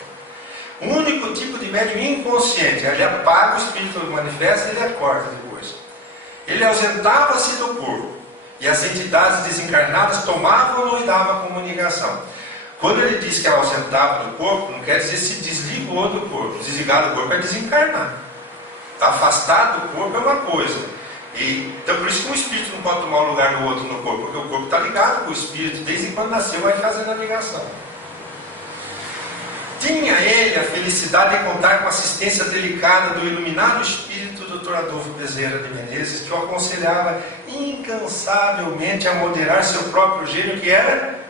O único tipo de médium inconsciente, ele apaga o espírito manifesta e ele acorda depois. Ele ausentava-se do corpo e as entidades desencarnadas tomavam-no e davam comunicação. Quando ele diz que ausentava do corpo, não quer dizer se desligou do corpo. Desligar do corpo é desencarnar. Afastado do corpo é uma coisa. Então por isso que um espírito não pode tomar o lugar do outro no corpo, porque o corpo está ligado com o espírito, desde quando nasceu vai fazendo a ligação. Tinha ele a felicidade de contar com a assistência delicada do iluminado espírito Dr. Adolfo Bezerra de Menezes, que o aconselhava incansavelmente a moderar seu próprio gênio, que era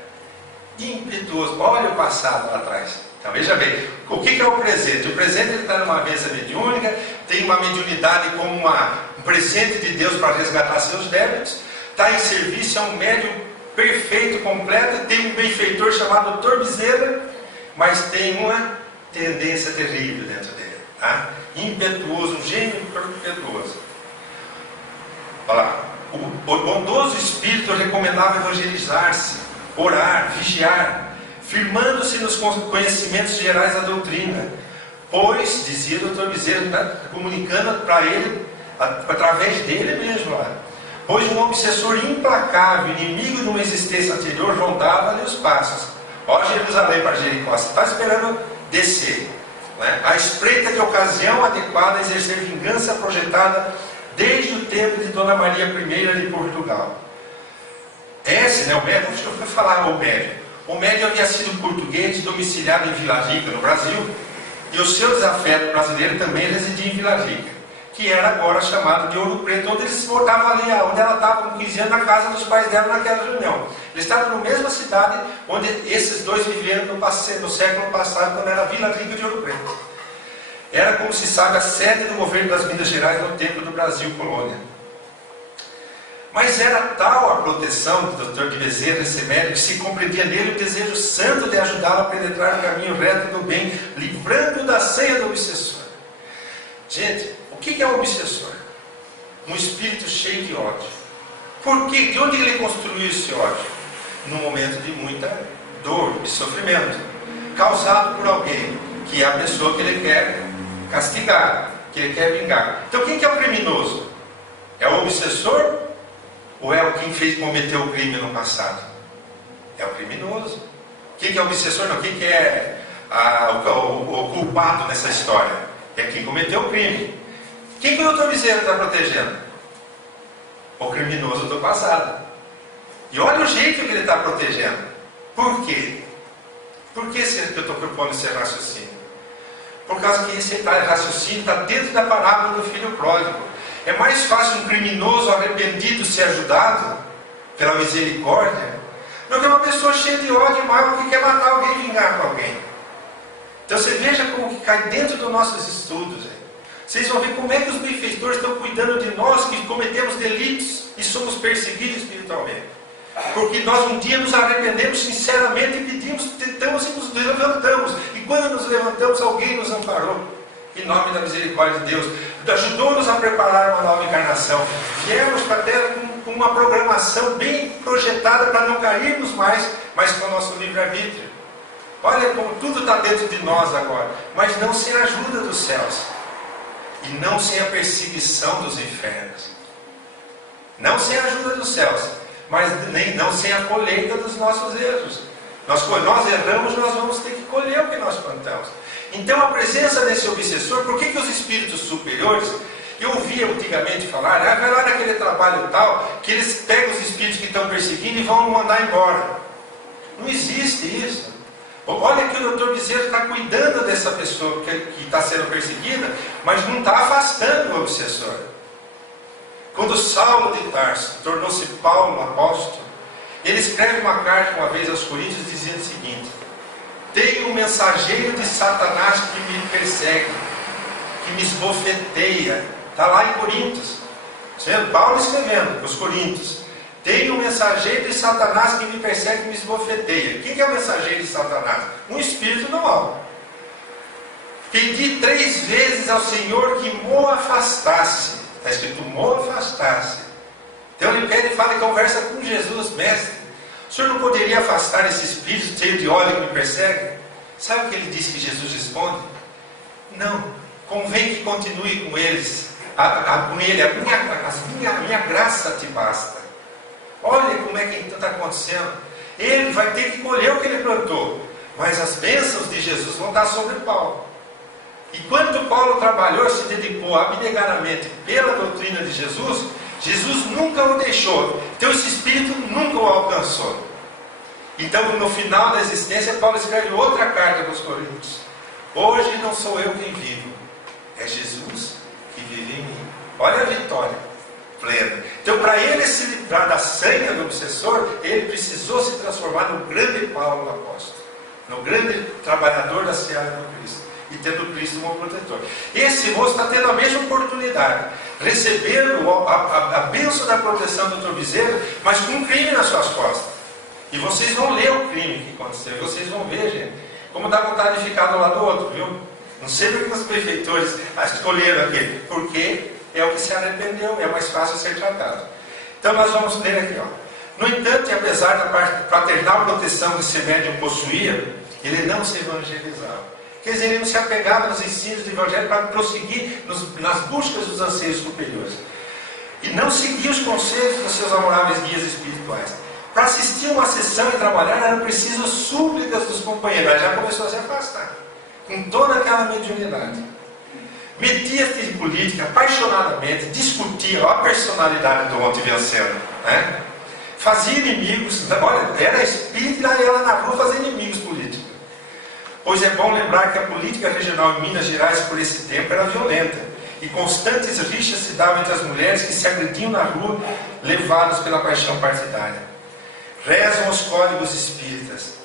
impetuoso. Olha o passado lá atrás. Então veja bem, o que é o presente? O presente ele está numa mesa mediúnica, tem uma mediunidade como um presente de Deus para resgatar seus débitos, está em serviço, é um médium perfeito, completo, tem um benfeitor chamado Dr. Bezerra, mas tem uma tendência terrível dentro dele, tá? Impetuoso, um gênio impetuoso. Olha lá, o bondoso espírito recomendava evangelizar-se, orar, vigiar, firmando-se nos conhecimentos gerais da doutrina, pois, dizia o Dr. Bezerra, comunicando para ele, através dele mesmo, lá, pois um obsessor implacável, inimigo de uma existência anterior, rondava-lhe os passos. Ó Jerusalém para Jericó, você está esperando descer, né? À espreita de ocasião adequada a exercer vingança projetada desde o tempo de Dona Maria I de Portugal. Esse, né, o médium, deixa eu falar o médium. O médium havia sido português, domiciliado em Vila Rica, no Brasil, e o seu desafeto brasileiro também residia em Vila Rica, que era agora chamado de Ouro Preto, onde eles voltavam ali, onde ela estava com 15 anos, na casa dos pais dela naquela reunião. Eles estavam na mesma cidade onde esses dois viveram no século passado, quando era Vila Rica de Ouro Preto. Era, como se sabe, a sede do governo das Minas Gerais no tempo do Brasil colônia. Mas era tal a proteção do Dr. de Bezerra, esse médico, que se compreendia nele o desejo santo de ajudá-lo a penetrar no caminho reto do bem, livrando da ceia do obsessor. Gente, o que é um obsessor? Um espírito cheio de ódio. Por quê? De onde ele construiu esse ódio? Num momento de muita dor e sofrimento, causado por alguém, que é a pessoa que ele quer castigar, que ele quer vingar. Então quem que é o criminoso? É o obsessor? Ou é quem cometeu o crime no passado? É o criminoso. Quem que é o obsessor? Não, quem que é o culpado nessa história? É quem cometeu o crime. Quem que o Dr. Bezerra está protegendo? O criminoso do passado. E olha o jeito que ele está protegendo. Por quê? Por que eu estou propondo esse raciocínio? Por causa que esse raciocínio está dentro da parábola do filho pródigo. É mais fácil um criminoso arrependido ser ajudado pela misericórdia do que uma pessoa cheia de ódio e mágoa que quer matar alguém e vingar com alguém. Então você veja como que cai dentro dos nossos estudos. Vocês vão ver como é que os benfeitores estão cuidando de nós que cometemos delitos e somos perseguidos espiritualmente. Porque nós um dia nos arrependemos sinceramente e pedimos, tentamos e nos levantamos. E quando nos levantamos, alguém nos amparou. Em nome da misericórdia de Deus. Ajudou-nos a preparar uma nova encarnação. Viemos para a Terra com uma programação bem projetada para não cairmos mais, mas com o nosso livre-arbítrio. Olha como tudo está dentro de nós agora. Mas não sem a ajuda dos céus. E não sem a perseguição dos infernos. Não sem a ajuda dos céus. Mas nem não sem a colheita dos nossos erros. Nós erramos, nós vamos ter que colher o que nós plantamos. Então a presença desse obsessor, por que os espíritos superiores, eu ouvia antigamente falar, vai lá naquele trabalho tal, que eles pegam os espíritos que estão perseguindo e vão mandar embora. Não existe isso. Olha que o doutor Bezerra está cuidando dessa pessoa que está sendo perseguida, mas não está afastando o obsessor. Quando Saulo de Tarso tornou-se Paulo, apóstolo, ele escreve uma carta uma vez aos Coríntios dizendo o seguinte: tenho um mensageiro de Satanás que me persegue, que me esbofeteia. Está lá em Coríntios. Paulo escrevendo para os Coríntios. Tenho um mensageiro de Satanás que me persegue e me esbofeteia. Quem é o mensageiro de Satanás? Um espírito do mal. Pedi 3 vezes ao Senhor que mo afastasse. Está escrito mo afastasse. Então ele pede e fala e conversa com Jesus, mestre. O senhor não poderia afastar esse espírito cheio de óleo que me persegue? Sabe o que ele diz que Jesus responde? Não, convém que continue com eles. Com ele, a minha graça te basta. Olha como é que está acontecendo. Ele vai ter que colher o que ele plantou. Mas as bênçãos de Jesus vão estar sobre Paulo. E quando Paulo trabalhou, se dedicou abnegadamente pela doutrina de Jesus, Jesus nunca o deixou. Então esse espírito nunca o alcançou. Então no final da existência, Paulo escreve outra carta para os Coríntios. Hoje não sou eu quem vivo, é Jesus que vive em mim. Olha a vitória plena. Então para ele se livrar da sanha do obsessor, ele precisou se transformar no grande Paulo apóstolo, no grande trabalhador da seara do Cristo, e tendo Cristo como protetor. Esse moço está tendo a mesma oportunidade, recebendo a bênção da proteção do Dr. Bezerra, mas com um crime nas suas costas. E vocês vão ler o crime que aconteceu, vocês vão ver, gente, como dá vontade de ficar do lado do outro, viu? Não sei porque os prefeitores escolheram aquele, porque é o que se arrependeu, é mais fácil ser tratado. Então nós vamos ler aqui, ó. No entanto, e apesar da paternal proteção que esse médium possuía, ele não se evangelizava. Quer dizer, ele não se apegava nos ensinos do Evangelho para prosseguir nas buscas dos anseios superiores. E não seguia os conselhos dos seus amoráveis guias espirituais. Para assistir uma sessão e trabalhar, eram precisas súplicas dos companheiros. Ela já começou a se afastar, com toda aquela mediunidade. Metia-se em política apaixonadamente, discutia, olha a personalidade do ontem vencendo, né? Fazia inimigos, olha, era espírita e ela na rua fazia inimigos políticos. Pois é bom lembrar que a política regional em Minas Gerais por esse tempo era violenta, e constantes rixas se davam entre as mulheres que se agrediam na rua, levadas pela paixão partidária. Rezam os códigos espíritas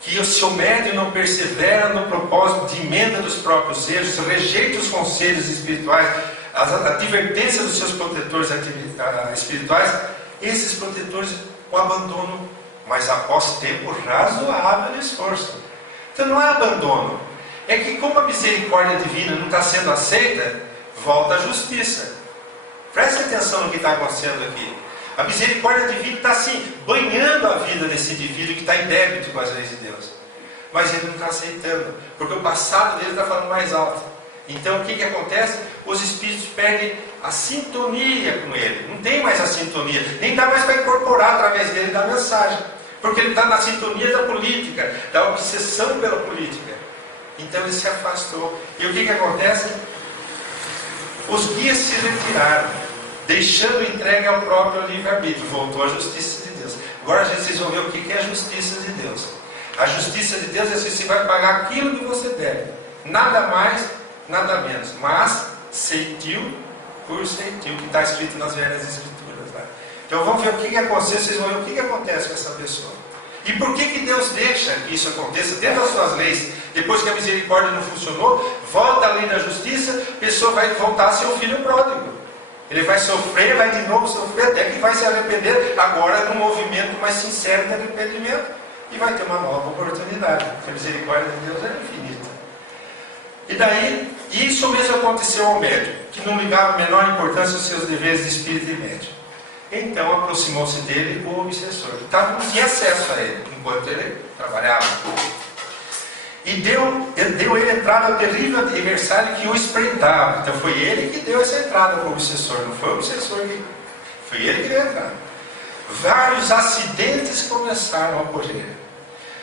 que o seu médium não persevera no propósito de emenda dos próprios erros, rejeita os conselhos espirituais, as advertências dos seus protetores espirituais, esses protetores o abandonam, mas após tempo razoável esforço. Então não é abandono, é que como a misericórdia divina não está sendo aceita, volta à justiça. Preste atenção no que está acontecendo aqui. A misericórdia divina está assim, banhando a vida desse indivíduo que está em débito com as leis de Deus. Mas ele não está aceitando, porque o passado dele está falando mais alto. Então o que acontece? Os espíritos perdem a sintonia com ele. Não tem mais a sintonia, nem dá mais para incorporar através dele da mensagem. Porque ele está na sintonia da política, da obsessão pela política. Então ele se afastou. E o que acontece? Os guias se retiraram, deixando entregue ao próprio livre-arbítrio. Voltou à justiça de Deus. Agora, gente, vocês vão ver o que é a justiça de Deus. A justiça de Deus é assim: você vai pagar aquilo que você deve, nada mais, nada menos, mas ceitil por ceitil, que está escrito nas velhas escrituras. Né? Então vamos ver o que acontece, vocês vão ver o que acontece com essa pessoa. E por que Deus deixa que isso aconteça dentro das suas leis? Depois que a misericórdia não funcionou, volta a lei da justiça, a pessoa vai voltar a ser um filho pródigo. Ele vai sofrer, vai de novo sofrer, até que vai se arrepender, agora num movimento mais sincero de arrependimento, e vai ter uma nova oportunidade, porque a misericórdia de Deus é infinita. E daí, isso mesmo aconteceu ao médico, que não ligava a menor importância aos seus deveres de espírito e médico. Então aproximou-se dele o obsessor, que não tinha acesso a ele, enquanto ele trabalhava. E deu ele entrada ao terrível adversário que o espreitava. Então foi ele que deu essa entrada para o obsessor, não foi o obsessor que... Foi ele que deu a entrada. Vários acidentes começaram a ocorrer.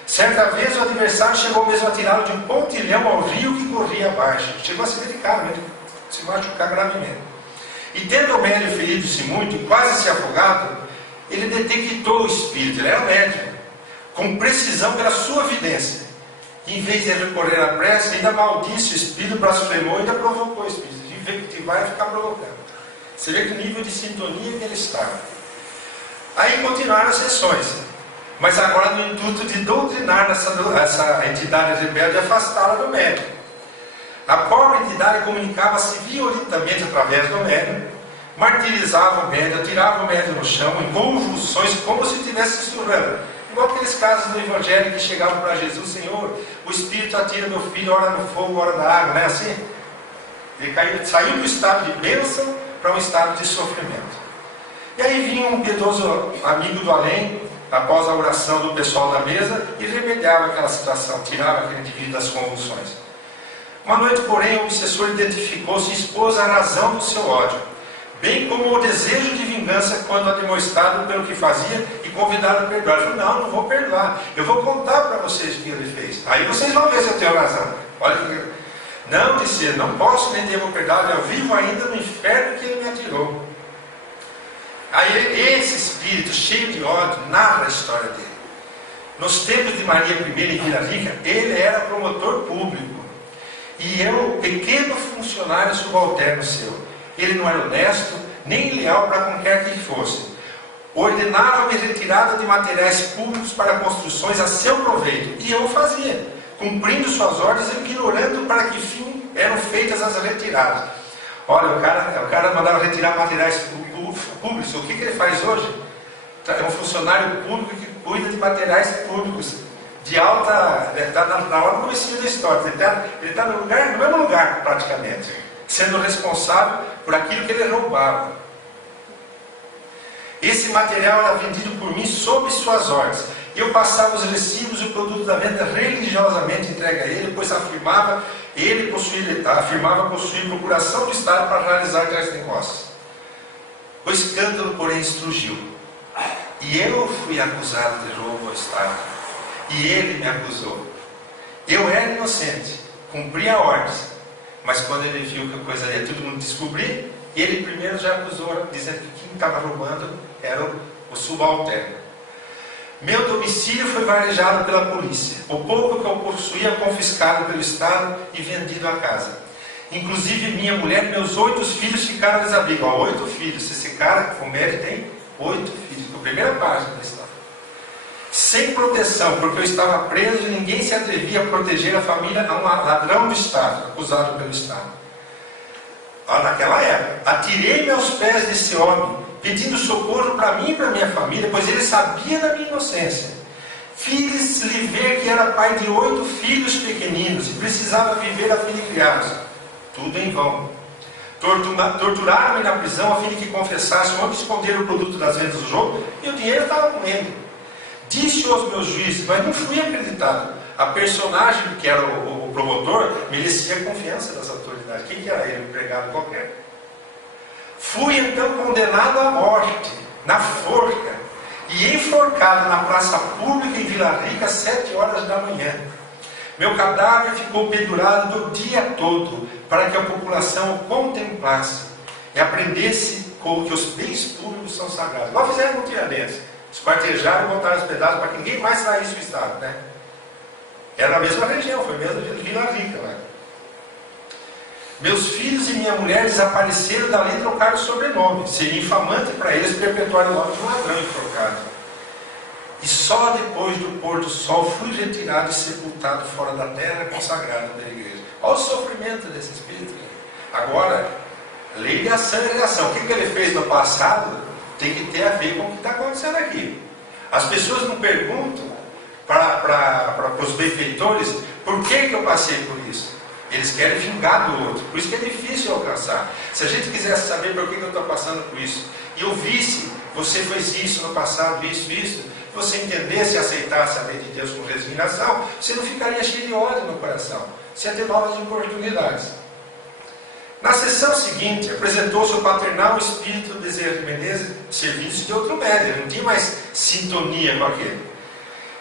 Certa vez o adversário chegou mesmo a tirá-lo de um pontilhão ao rio que corria abaixo. Chegou a se dedicar mesmo, se machucar gravemente. E tendo o médium ferido-se muito e quase se afogado, ele detectou o espírito, ele era médium, com precisão pela sua vidência. E em vez de recorrer à prece, ainda maldisse o espírito, blasfemou e ainda provocou o espírito. Invectivar e ficar provocando. Você vê que nível de sintonia que ele estava. Aí continuaram as sessões, mas agora no intuito de doutrinar essa entidade rebelde e afastá-la do médium. A pobre entidade comunicava-se violentamente através do médium, martirizava o médium, atirava o médium no chão, em convulsões, como se estivesse sussurrando. Igual aqueles casos do Evangelho que chegavam para Jesus: Senhor, o Espírito atira meu filho, ora no fogo, ora na água, não é assim? Ele saiu do estado de bênção para um estado de sofrimento. E aí vinha um piedoso amigo do além, após a oração do pessoal da mesa, e remediava aquela situação, tirava aquele indivíduo das convulsões. Uma noite, porém, o obsessor identificou-se e expôs a razão do seu ódio, bem como o desejo de vingança quando ademostrado pelo que fazia e convidado a perdoar. Ele falou: não vou perdoar, eu vou contar para vocês o que ele fez, aí vocês vão ver se eu tenho razão. Olha que... Não, disse ele, não posso nem devo perdoar, eu vivo ainda no inferno que ele me atirou. Aí esse espírito cheio de ódio narra a história dele. Nos tempos de Maria I em Vila Rica, ele era promotor público e era um pequeno funcionário subalterno seu. Ele não era honesto, nem leal para com quer que fosse. Ordenaram-me retirada de materiais públicos para construções a seu proveito, e eu fazia, cumprindo suas ordens e ignorando para que fim eram feitas as retiradas. Olha, o cara mandava retirar materiais públicos. O que ele faz hoje? É um funcionário público que cuida de materiais públicos de alta... Está na hora do comecinho da história. Ele está no mesmo lugar, praticamente, sendo responsável por aquilo que ele roubava. Esse material era vendido por mim sob suas ordens. Eu passava os recibos e o produto da venda religiosamente entregue a ele, pois afirmava possuir procuração do Estado para realizar tais negócios. O escândalo, porém, surgiu. E eu fui acusado de roubo ao Estado. E ele me acusou. Eu era inocente, cumpria ordens. Mas quando ele viu que a coisa ia todo mundo descobrir, ele primeiro já acusou, dizendo que quem estava roubando era o subalterno. Meu domicílio foi varejado pela polícia. O pouco que eu possuía confiscado pelo Estado e vendido à casa. Inclusive minha mulher e meus 8 filhos ficaram desabrigados. 8 filhos. Esse cara, o médico, tem 8 filhos. Na primeira página da história. Sem proteção, porque eu estava preso e ninguém se atrevia a proteger a família a um ladrão do Estado, acusado pelo Estado. Naquela época, atirei-me aos pés desse homem, pedindo socorro para mim e para minha família, pois ele sabia da minha inocência. Fiz-lhe ver que era pai de 8 filhos pequeninos e precisava viver a fim de criá-los. Tudo em vão. Torturaram-me na prisão a fim de que confessasse onde esconder o produto das vendas do jogo, e o dinheiro estava com ele. Disse aos meus juízes, mas não fui acreditado. A personagem que era o promotor merecia a confiança das autoridades. Quem que era ele? Um empregado qualquer. Fui então condenado à morte, na forca, e enforcado na praça pública em Vila Rica às 7 horas da manhã. Meu cadáver ficou pendurado o dia todo, para que a população o contemplasse e aprendesse como que os bens públicos são sagrados. Nós fizemos um Tiradentes. esquartejaram e botaram os pedaços para que ninguém mais saísse do estado, né? Era na mesma região, foi mesmo de Vila Rica, né? Meus filhos e minha mulher desapareceram dali e trocaram o sobrenome. Seria infamante para eles perpetuar o nome de um ladrão enforcado. E só depois do pôr do sol fui retirado e sepultado fora da terra consagrada pela igreja. Olha o sofrimento desse espírito. Agora, lei de ação e reação. O que ele fez no passado tem que ter a ver com o que está acontecendo aqui. As pessoas não perguntam para os benfeitores por que eu passei por isso. Eles querem vingar do outro. Por isso que é difícil alcançar. Se a gente quisesse saber por que eu estou passando por isso, e eu visse, você fez isso no passado, isso, você entendesse e aceitasse a lei de Deus com resignação, você não ficaria cheio de ódio no coração. Você ia ter novas oportunidades. Na sessão seguinte, apresentou-se o paternal espírito de Bezerra de Menezes, serviço de outro médium. Não tinha mais sintonia com aquele.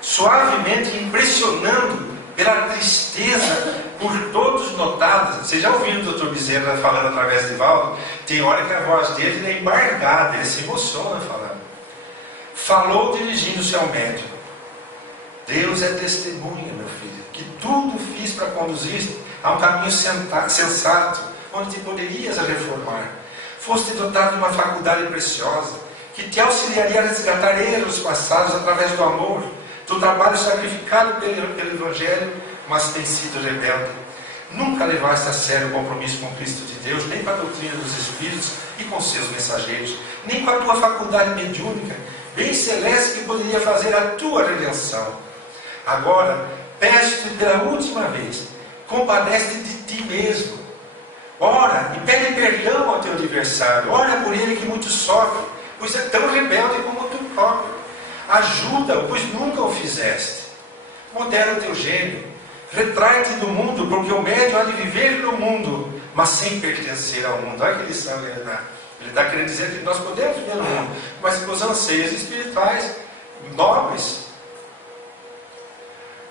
Suavemente impressionando pela tristeza por todos notados. Vocês já ouviram o Dr. Bezerra falando através de Valdo? Tem hora que a voz dele é embargada, ele se emociona falando. Falou dirigindo-se ao médico: Deus é testemunha, meu filho, que tudo fiz para conduzir-te a um caminho sensato, onde te poderias reformar. Foste dotado de uma faculdade preciosa, que te auxiliaria a resgatar erros passados através do amor, do trabalho sacrificado pelo Evangelho, mas tem sido rebelde. Nunca levaste a sério o compromisso com Cristo de Deus, nem com a doutrina dos Espíritos e com seus mensageiros, nem com a tua faculdade mediúnica, bem celeste, que poderia fazer a tua redenção. Agora, peço-te pela última vez, compadece de ti mesmo. Ora e pede perdão ao teu adversário. Ora por ele que muito sofre, pois é tão rebelde como tu próprio. Ajuda-o, pois nunca o fizeste. Modera o teu gênio. Retrai-te do mundo, porque o médium há de viver no mundo, mas sem pertencer ao mundo. Olha que lição ele dá. Ele está querendo dizer que nós podemos viver no mundo, mas com os anseios espirituais nobres.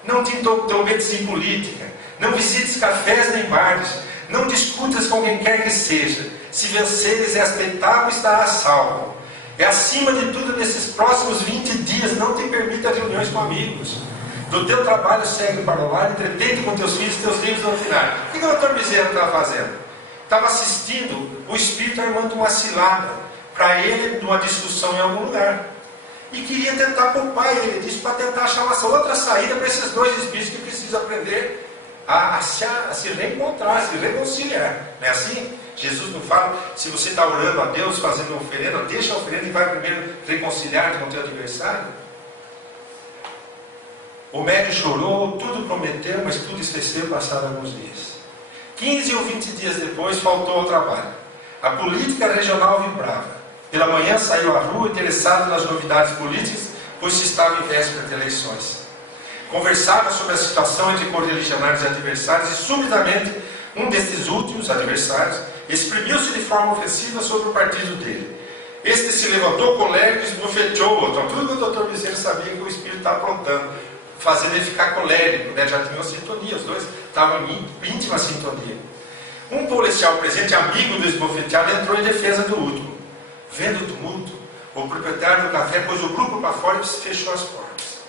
Não te intrometas em política. Não visites cafés nem bares. Não discutas com quem quer que seja. Se venceres esta etapa, estarás salvo. É acima de tudo, nesses próximos 20 dias, não te permita reuniões com amigos. Do teu trabalho segue para o lar, entretente com teus filhos, teus livros doutrinários. O que o Dr. Bezerra estava fazendo? Estava assistindo o espírito armando uma cilada para ele, numa discussão em algum lugar. E queria tentar poupar ele disso, para tentar achar uma outra saída para esses dois espíritos que precisam aprender a se reencontrar, a se reconciliar. Não é assim? Jesus não fala, se você está orando a Deus, fazendo uma oferenda, deixa a oferenda e vai primeiro reconciliar com o teu adversário. O médium chorou, tudo prometeu, mas tudo esqueceu, passaram alguns dias. 15 ou 20 dias depois, faltou ao trabalho. A política regional vibrava. Pela manhã saiu à rua interessado nas novidades políticas, pois se estava em véspera de eleições. Conversava sobre a situação entre correligionários e adversários, e subitamente um destes últimos adversários exprimiu-se de forma ofensiva sobre o partido dele. Este se levantou colérico e esbofeteou o outro. Tudo que o Dr. Bezerra sabia que o espírito estava aprontando, fazendo ele ficar colérico, né? Já tinham sintonia, os dois estavam em íntima sintonia. Um policial presente, amigo do esbofeteado, entrou em defesa do último. Vendo o tumulto, o proprietário do café pôs o grupo para fora e fechou as portas.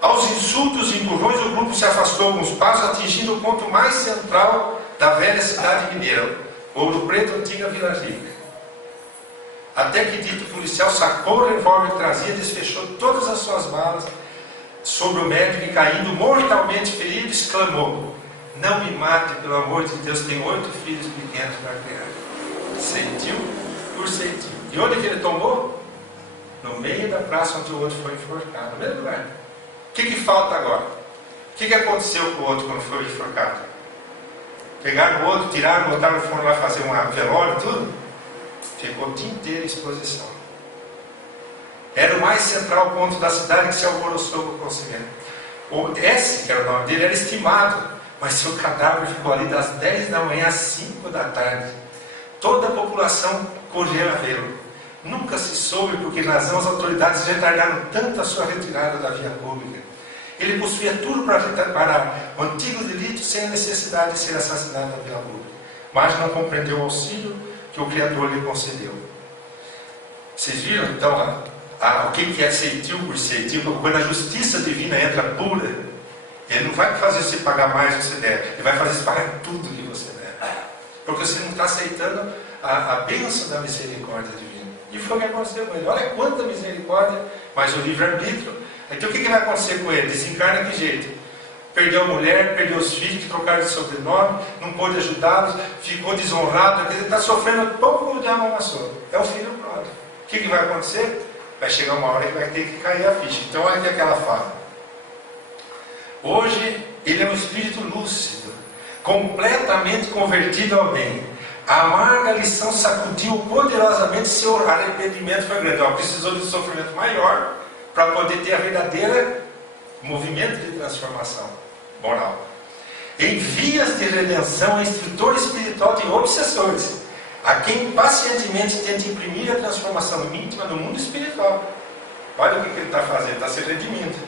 Aos insultos e empurrões, o grupo se afastou alguns passos, atingindo o ponto mais central da velha cidade mineira, Ouro Preto, antiga Vila Rica. Até que dito policial sacou o revólver que trazia e desfechou todas as suas balas sobre o médico e, caindo mortalmente ferido, exclamou: não me mate, pelo amor de Deus, tenho 8 filhos pequenos para criar. Sentiu por sentiu. E onde que ele tomou? No meio da praça onde o outro foi enforcado, no mesmo lugar. O que falta agora? O que aconteceu com o outro quando foi enforcado? Pegaram o outro, tiraram, botaram, foram lá fazer um velório e tudo? Ficou o dia inteiro em exposição. Era o mais central ponto da cidade que se alvoroçou com o acontecimento. O S, que era o nome dele, era estimado, mas seu cadáver ficou ali das 10 da manhã às 5 da tarde. Toda a população correu a vê-lo. Nunca se soube por que razão as autoridades retardaram tanto a sua retirada da via pública. Ele possuía tudo para o antigo delito sem a necessidade de ser assassinado na via pública. Mas não compreendeu o auxílio que o Criador lhe concedeu. Vocês viram então o que é ceitil por ceitil. Quando a justiça divina entra pura, Ele não vai fazer você pagar mais do que você deve, Ele vai fazer você pagar tudo que você deve, porque você não está aceitando a bênção da misericórdia divina. E foi o que aconteceu com ele. Olha quanta misericórdia, mas o livre-arbítrio. Então o que vai acontecer com ele? Desencarna de que jeito? Perdeu a mulher, perdeu os filhos que trocaram de sobrenome, não pôde ajudá-los, ficou desonrado, ele está sofrendo pouco como o diabo amassou. É o filho pródigo. O que vai acontecer? Vai chegar uma hora que vai ter que cair a ficha. Então olha o que ela fala. Hoje ele é um espírito lúcido, completamente convertido ao bem. A amarga lição sacudiu poderosamente, seu arrependimento foi grande. Precisou de um sofrimento maior para poder ter a verdadeira movimento de transformação moral. Em vias de redenção, é instrutor espiritual de obsessores, a quem pacientemente tenta imprimir a transformação íntima no mundo espiritual. Olha o que ele está fazendo, está se redimindo.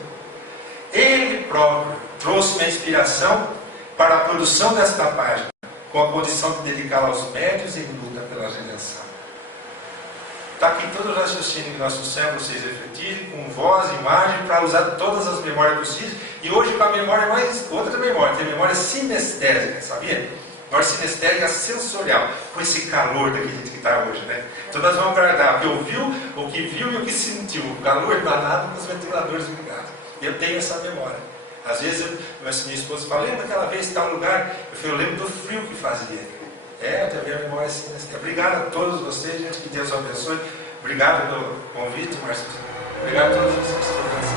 Ele próprio trouxe uma inspiração para a produção desta página, com a condição de dedicá-la aos médios em luta pela redenção. Está aqui todo o raciocínio que nós trouxemos, vocês refletirem, com voz, imagem, para usar todas as memórias possíveis. E hoje com a memória mais, outra memória, tem a memória sinestésica, sabia? Memória sinestésica sensorial, com esse calor daquele que está hoje, né? Então nós vamos guardar o que ouviu, o que viu e o que sentiu. O calor danado com os ventiladores ligados. Eu tenho essa memória. Às vezes minha esposa fala, lembra aquela vez em tal lugar? Eu lembro do frio que fazia. Eu também a memória sinestésica. Obrigado a todos vocês, gente, que Deus abençoe. Obrigado pelo convite, Marcelo. Obrigado a todos vocês que estão presentes.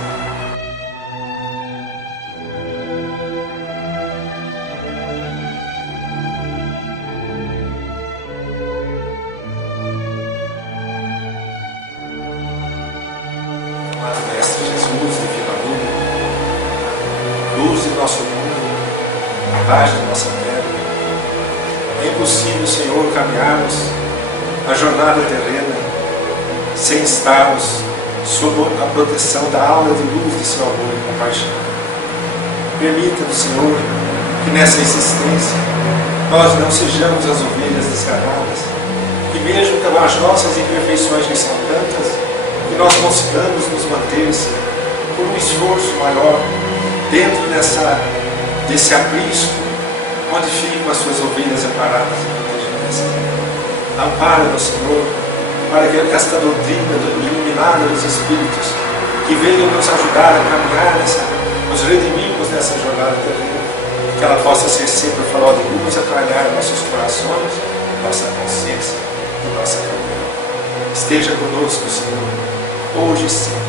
Mestre Jesus, divino amigo, luz do nosso mundo, a paz da nossa terra. É impossível, Senhor, caminharmos a jornada terrena sem estarmos sob a proteção da aula de luz de seu amor e compaixão. Permita-nos, Senhor, que nessa existência nós não sejamos as ovelhas desgarradas, que mesmo que as nossas imperfeições que são tantas, que nós consigamos nos manter, Senhor, por um esforço maior dentro desse aprisco onde ficam as suas ovelhas amparadas e protegidas. Ampara-nos, Senhor, para que esta doutrina iluminada dos Espíritos, que venha nos ajudar a caminhar, nos redimirmos dessa jornada terrena, que ela possa ser sempre o farol de luz, atralhar nossos corações, nossa consciência e nossa família. Esteja conosco, Senhor, hoje e sempre.